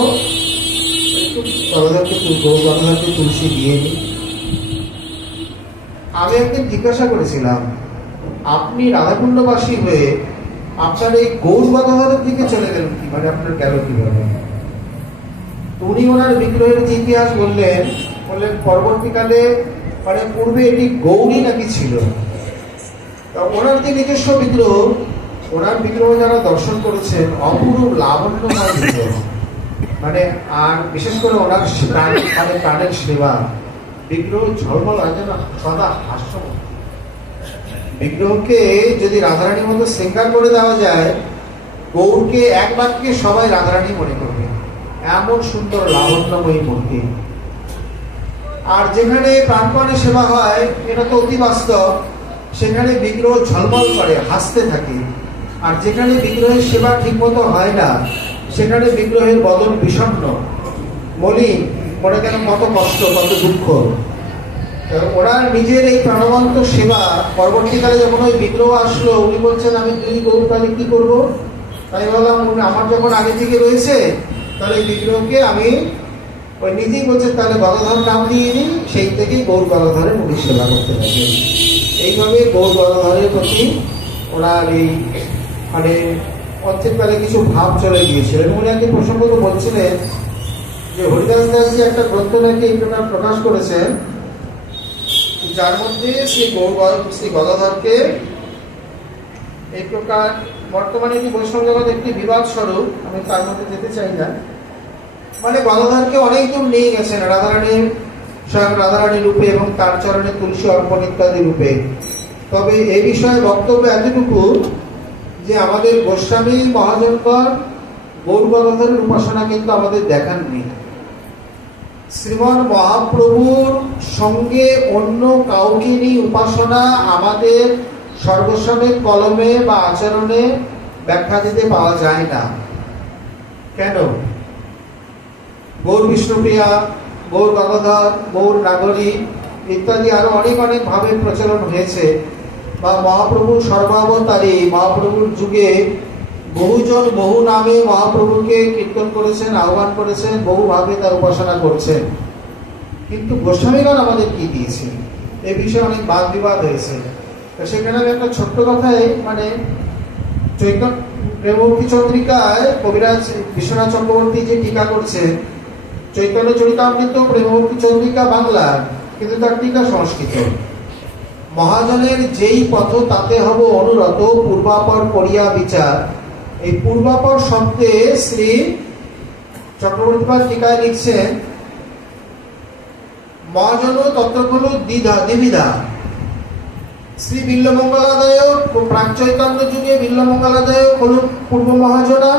গদাধরকে তুলসী দিয়ে নি, আমি একদিন জিজ্ঞাসা করেছিলাম, আপনি রাধাকুণ্ডবাসী হয়ে আপনার এই গৌর গদাধরের দিকে চলে গেলেন কি, মানে আপনার গেল কিভাবে? উনি ওনার বিগ্রহের যে ইতিহাস বললেন পরবর্তীকালে মানে পূর্বে এটি গৌরী নাকি ছিল। ওনার যে নিজস্ব বিগ্রহ, ওনার বিগ্রহ যারা দর্শন করেছেন অপূর্ব লাবণ্যময় বিগ্রহ, মানে আর বিশেষ করে ওনার মানে প্রাণের সেবা, বিগ্রহ ঝলমল যেন সদা হাস্য। বিগ্রহকে যদি রাধারানীর মতো শৃঙ্গার করে দেওয়া যায়, গৌরকে এক বাক্যে সবাই রাধারানী মনে করবে, এমন সুন্দর লাবণ্যময়ী মূর্তি। আর যেখানে প্রাণপণে সেবা হয়, এটা তো অতি বাস্তব, সেখানে বিগ্রহ ঝলমল করে হাসতে থাকে। আর যেখানে বিগ্রহের সেবা ঠিক মতো হয় না, সেখানে বিগ্রহের বদন বিষণ্ণ মলিন, মনে কেন কত কষ্ট, কত দুঃখ। ওনার নিজের এই প্রাণবন্ত সেবা, পরবর্তীকালে যখন ওই বিগ্রহ আসলো, উনি বলছেন আমি দুই গৌর তাহলে কি করবো? তাই বললাম আমার যখন আগে থেকে রয়েছে, তাহলে এই বিগ্রহকে আমি ওই নিজেই বলছেন তাহলে গদাধর নাম দিয়ে দিই, সেই থেকেই গৌর গদাধরের উনি সেবা করতে থাকে। এইভাবে গৌর গদাধরের প্রতি ওনার এই মানে অর্থের কিছু ভাব চলে গিয়েছিল। এবং উনি একটি প্রসঙ্গত বলছিলেন যে হরিদাস দাসজি একটা গ্রন্থ নাকি এই প্রকার প্রকাশ করেছেন, যার মধ্যে শ্রী গদাধরকে এই প্রকার, বর্তমানে এটি বৈষ্ণব জগৎ একটি বিবাদ স্বরূপ, আমি তার মধ্যে যেতে চাই না, মানে গদাধরকে অনেক দূর নিয়ে গেছেন রাধারানীর, স্বয়ং রাধারানী রূপে এবং তার চরণে তুলসী অর্পণ ইত্যাদি রূপে। তবে এই বিষয়ে বক্তব্য এতটুকু যে আমাদের গোস্বামী মহাজনগণ গৌর গদাধরের উপাসনা কিন্তু আমাদের দেখাননি। শ্রীমন মহাপ্রভুর সঙ্গে অন্য কাউকে নিয়ে উপাসনা আমাদের সর্বস্বামীর কলমে বা আচরণে ব্যাখ্যা দিতে পাওয়া যায় না। কেন? গৌর বিষ্ণুপ্রিয়া, গৌর গদাধর, গৌর নাগরী ইত্যাদি আরো অনেক অনেক ভাবে প্রচলন হয়েছে। বা মহাপ্রভুর সর্বাবতারী, মহাপ্রভুর যুগে বহুজন বহু নামে মহাপ্রভুকে কীর্তন করেছেন, আহ্বান করেছেন, বহুভাবে তার উপাসনা করছেন। কিন্তু গোস্বামীগণ আমাদের কি দিয়েছেন, এ বিষয়ে অনেক বাদ বিবাদ হয়েছে। সেখানে আমি একটা ছোট্ট কথায়, মানে চৈতন্য প্রেমভক্তি চন্দ্রিকায় কবিরাজ বিশ্বনাথ চক্রবর্তী যে টিকা করছেন, চৈতন্য চরিতামৃত প্রেমভক্তি চন্দ্রিকা বাংলা, কিন্তু তার টিকা সংস্কৃত। মহাজনের যেই পথ তাতে হব অনুরত, পূর্বাপর করিয়া বিচার। এই পূর্বাপর শব্দে শ্রী চক্রবর্তীপাদ টিকায় লিখছেন, মহাজন তত্ত্বগুলো দ্বিবিধা। শ্রী বিল্লমঙ্গলাদায়ক প্রাক চৈতন্য যুগে বিল্লমঙ্গলাদায়ক হল পূর্ব মহাজনা,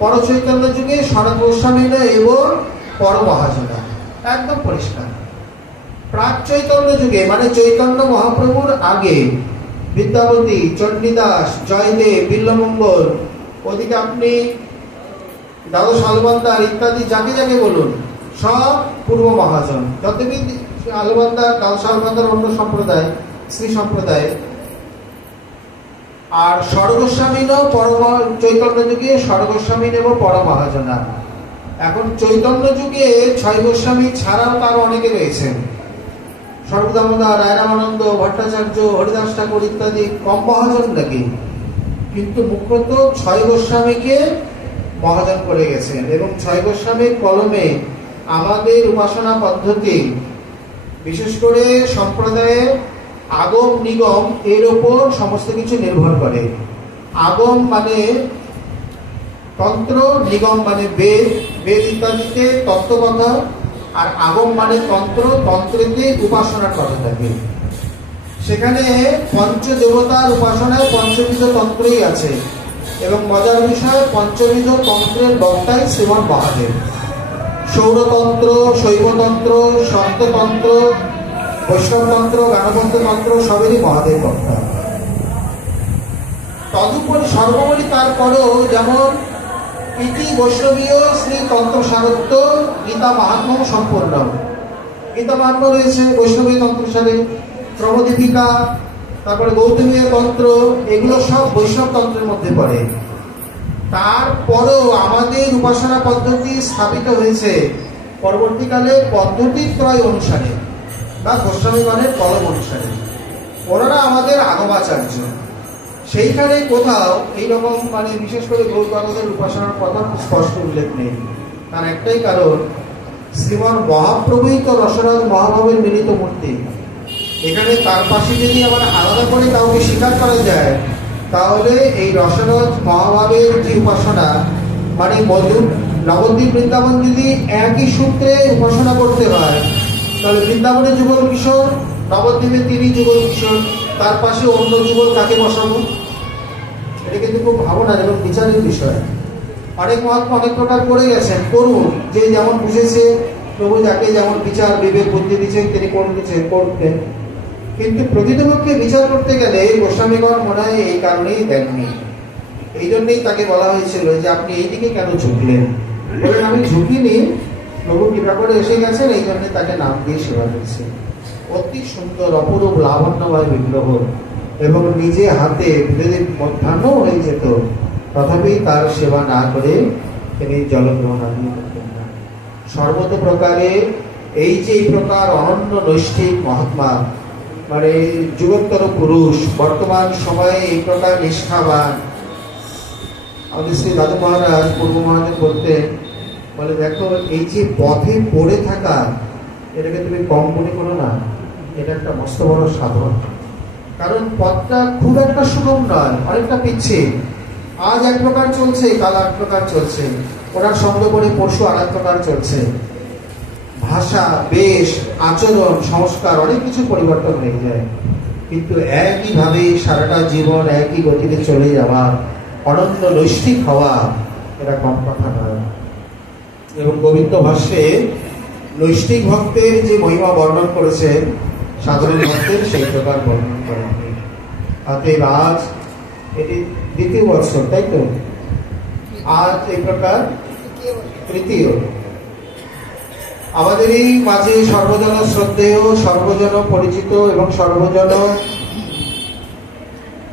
পর চৈতন্য যুগে সনাতন গোস্বামী এবং পর মহাজনা। একদম পরিষ্কার। প্রাক চৈতন্য যুগে মানে চৈতন্য মহাপ্রভুর আগে বিদ্যাপতি, চণ্ডীদাস, জয়দেব, বিল্লমঙ্গল, ওদিকে আপনি দ্বাদশ আলবান্দার ইত্যাদি যাকে যাকে বলুন, সব পূর্ব মহাজন। যতবি আলবান্দার, দ্বাদশ আলবান্দার অন্য সম্প্রদায়, শ্রী সম্প্রদায়। আর ষড়গোস্বামী পরম চৈতন্য যুগে ষড়গোস্বামী নেব পর মহাজনা। এখন চৈতন্য যুগে ছয় গোস্বামী ছাড়াও তার অনেকে রয়েছেন, সর্বদামোদর, রায়রামানন্দ, ভট্টাচার্য, হরিদাস ঠাকুর ইত্যাদি কম মহাজন নাকি, কিন্তু মুখ্যত ছয় গোস্বামীকে মহাজন করে গেছেন। এবং ছয় গোস্বামীর কলমে আমাদের উপাসনা পদ্ধতি, বিশেষ করে সম্প্রদায়ে আগম নিগম, এর ওপর সমস্ত কিছু নির্ভর করে। আগম মানে তন্ত্র, নিগম মানে বেদ, বেদ ইত্যাদিতে তত্ত্বকথা, আর আগম মানে তন্ত্র, তন্ত্রেতে উপাসনার কথা থাকে। সেখানে পঞ্চদেবতার উপাসনায় পঞ্চবিধ তন্ত্রই আছে। এবং মজার বিষয়, পঞ্চবিধ তন্ত্রের বক্তাই শ্রীমন মহাদেব। সৌরতন্ত্র, শৈবতন্ত্র, সন্ততন্ত্র, বৈষ্ণবতন্ত্র, গানবন্ত তন্ত্র সবেরই মহাদেব বক্তা। তদুপরি সর্বোপরি তারপরও যেমন ইতি বৈষ্ণবীয় শ্রী তন্ত্র সারত্ব গীতা মাহাত্ম সম্পূর্ণ, গীতা মাহাত্ম রয়েছে বৈষ্ণবী তন্ত্রসারে, ক্রমদীপিকা, তারপরে গৌতমীয় তন্ত্র, এগুলো সব বৈষ্ণব তন্ত্রের মধ্যে পড়ে। তারপরও আমাদের উপাসনা পদ্ধতি স্থাপিত হয়েছে পরবর্তীকালে পদ্ধতি ত্রয় অনুসারে বা গোস্বামীগণের কলম অনুসারে। ওনারা আমাদের আগমাচার্য। সেইখানে কোথাও এইরকম মানে বিশেষ করে গৌরপাদের উপাসনার কথা স্পষ্ট উল্লেখ নেই। তার একটাই কারণ, শ্রীমান মহাপ্রভুই তো রসরাজ মহাভাবের মিলিত মূর্তি। এখানে তার পাশে যদি আবার আলাদা করে কাউকে স্বীকার করা যায়, তাহলে এই রসরাজ মহাভাবের যে উপাসনা মানে মধুর নবদ্বীপ বৃন্দাবন যদি একই সূত্রে উপাসনা করতে হয়, তাহলে বৃন্দাবনে যুগল কিশোর, নবদ্বীপে তিনি যুগল কিশোর, তার পাশে অন্য যুগল কাকে বসাবো? এটা কিন্তু খুব ভাবনার এবং বিচারের বিষয়। অনেক মহাত্মা অনেক প্রকার করে গেছেন, করুন, যে যেমন বুঝেছে প্রভু যাকে যেমন বিচার বিবেক বুদ্ধি দিচ্ছেন তিনি করতেন। কিন্তু প্রকৃতপক্ষে বিচার করতে গেলে গোস্বামীগণ মনে হয় এই কারণেই দেননি। এই জন্যই তাকে বলা হয়েছিল যে আপনি এইদিকে কেন ঝুঁকলেন? বলেন আমি ঝুঁকিনি, প্রভু কৃপা করে এসে গেছেন, এই জন্য তাকে নাম দিয়ে সেবা দিচ্ছে। অতি সুন্দর অপরূপ লাবণ্যময় বিগ্রহ, এবং নিজে হাতে যদি মধ্যাহ্ন হয়ে যেত তথাপি তার সেবা না করে তিনি জলগ্রহণ আদি করতেন না। সর্বত প্রকারে এই যে এই প্রকার অনন্য নৈষ্ঠিক মহাত্মা মানে যুগোত্তর পুরুষ, বর্তমান সময়ে এই প্রকার নিষ্ঠাবান। আমাদের শ্রী দাদু মহারাজ পূর্ব মহারাজ বলতেন, বলে দেখো এই যে পথে পড়ে থাকা, এটাকে তুমি কম মনে করো না, এটা একটা মস্ত বড় সাধন। কারণ পথটা খুব একটা সুগম নয়, অনেকটা পিছিয়ে। আজ এক প্রকার চলছে, কাল এক প্রকার চলছে, ওনার সঙ্গে করে পরশু আর এক প্রকার চলছে। ভাষা, বেশ, আচরণ, সংস্কার অনেক কিছু পরিবর্তন হয়ে যায়, কিন্তু একইভাবে সারাটা জীবন একই গতিতে চলে যাওয়া, অনন্য নৈষ্ঠিক হওয়া, এটা কম কথা নয়। এবং গোবিন্দ ভাষ্যে নৈষ্ঠিক ভক্তের যে মহিমা বর্ণন করেছেন, সাধারণ ভক্তের সেই প্রকার বর্ণন করেন। অতএব আজ এটি দ্বিতীয় বৎসর, তাই তো? আজ এই প্রকার তৃতীয়। আমাদের এই মাঝে সর্বজন শ্রদ্ধেয়, সর্বজন পরিচিত এবং সর্বজন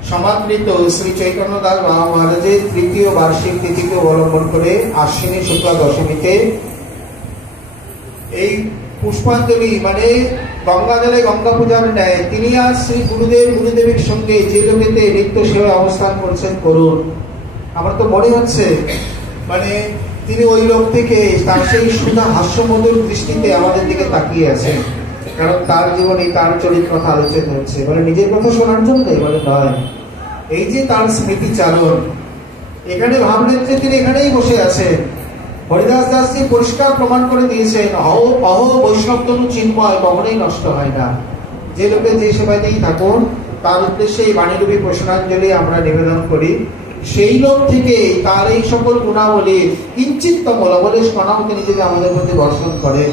সমাদৃত শ্রী চৈতন্য দাস বাবা মহারাজের তৃতীয় বার্ষিক তিথিকে অবলম্বন করে আশ্বিনী শুক্লা দশমীতে এই পুষ্পাঞ্জলি মানে গঙ্গা জলে গঙ্গা পূজার ন্যায় তিনি আজ শ্রী গুরুদেবের সঙ্গে যে লোকেতে নিত্য সেবায় অবস্থান করছেন করুন। আমার তো মনে হচ্ছে মানে তিনি ওই লোক থেকে তার সেই সুধা হাস্যমধুর দৃষ্টিতে আমাদের দিকে তাকিয়ে আছেন, কারণ তার জীবনে তার চরিত্র কথা আলোচিত হচ্ছে। মানে নিজের কথা শোনার জন্য বলে নয়, এই যে তার স্মৃতিচারণ, এখানে ভাবলেন যে তিনি এখানেই বসে আছেন। হরিদাস দাসজি পরিষ্কার প্রমাণ করে দিয়েছেন, অহ বৈষ্ণব তনু চিন্ময় কখনোই নষ্ট হয় না। যে লোকে যে সেবাতেই থাকুন তার উদ্দেশ্যে এই বাণীরূপী প্রশ্নাঞ্জলি আমরা নিবেদন করি। সেই লোক থেকে তার এই সকল গুণাবলীর কিঞ্চিততম লবলেশ কণাও তিনি যদি আমাদের মধ্যে বর্ষণ করেন,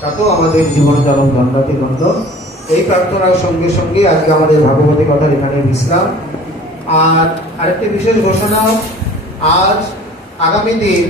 তাতেও আমাদের জীবন জলম দণ্ডাতি দণ্ড। এই প্রার্থনার সঙ্গে সঙ্গে আজকে আমাদের ভাগবতী কথার এখানে বিশ্রাম। আর আরেকটি বিশেষ ঘোষণা, আজ আগামী দিন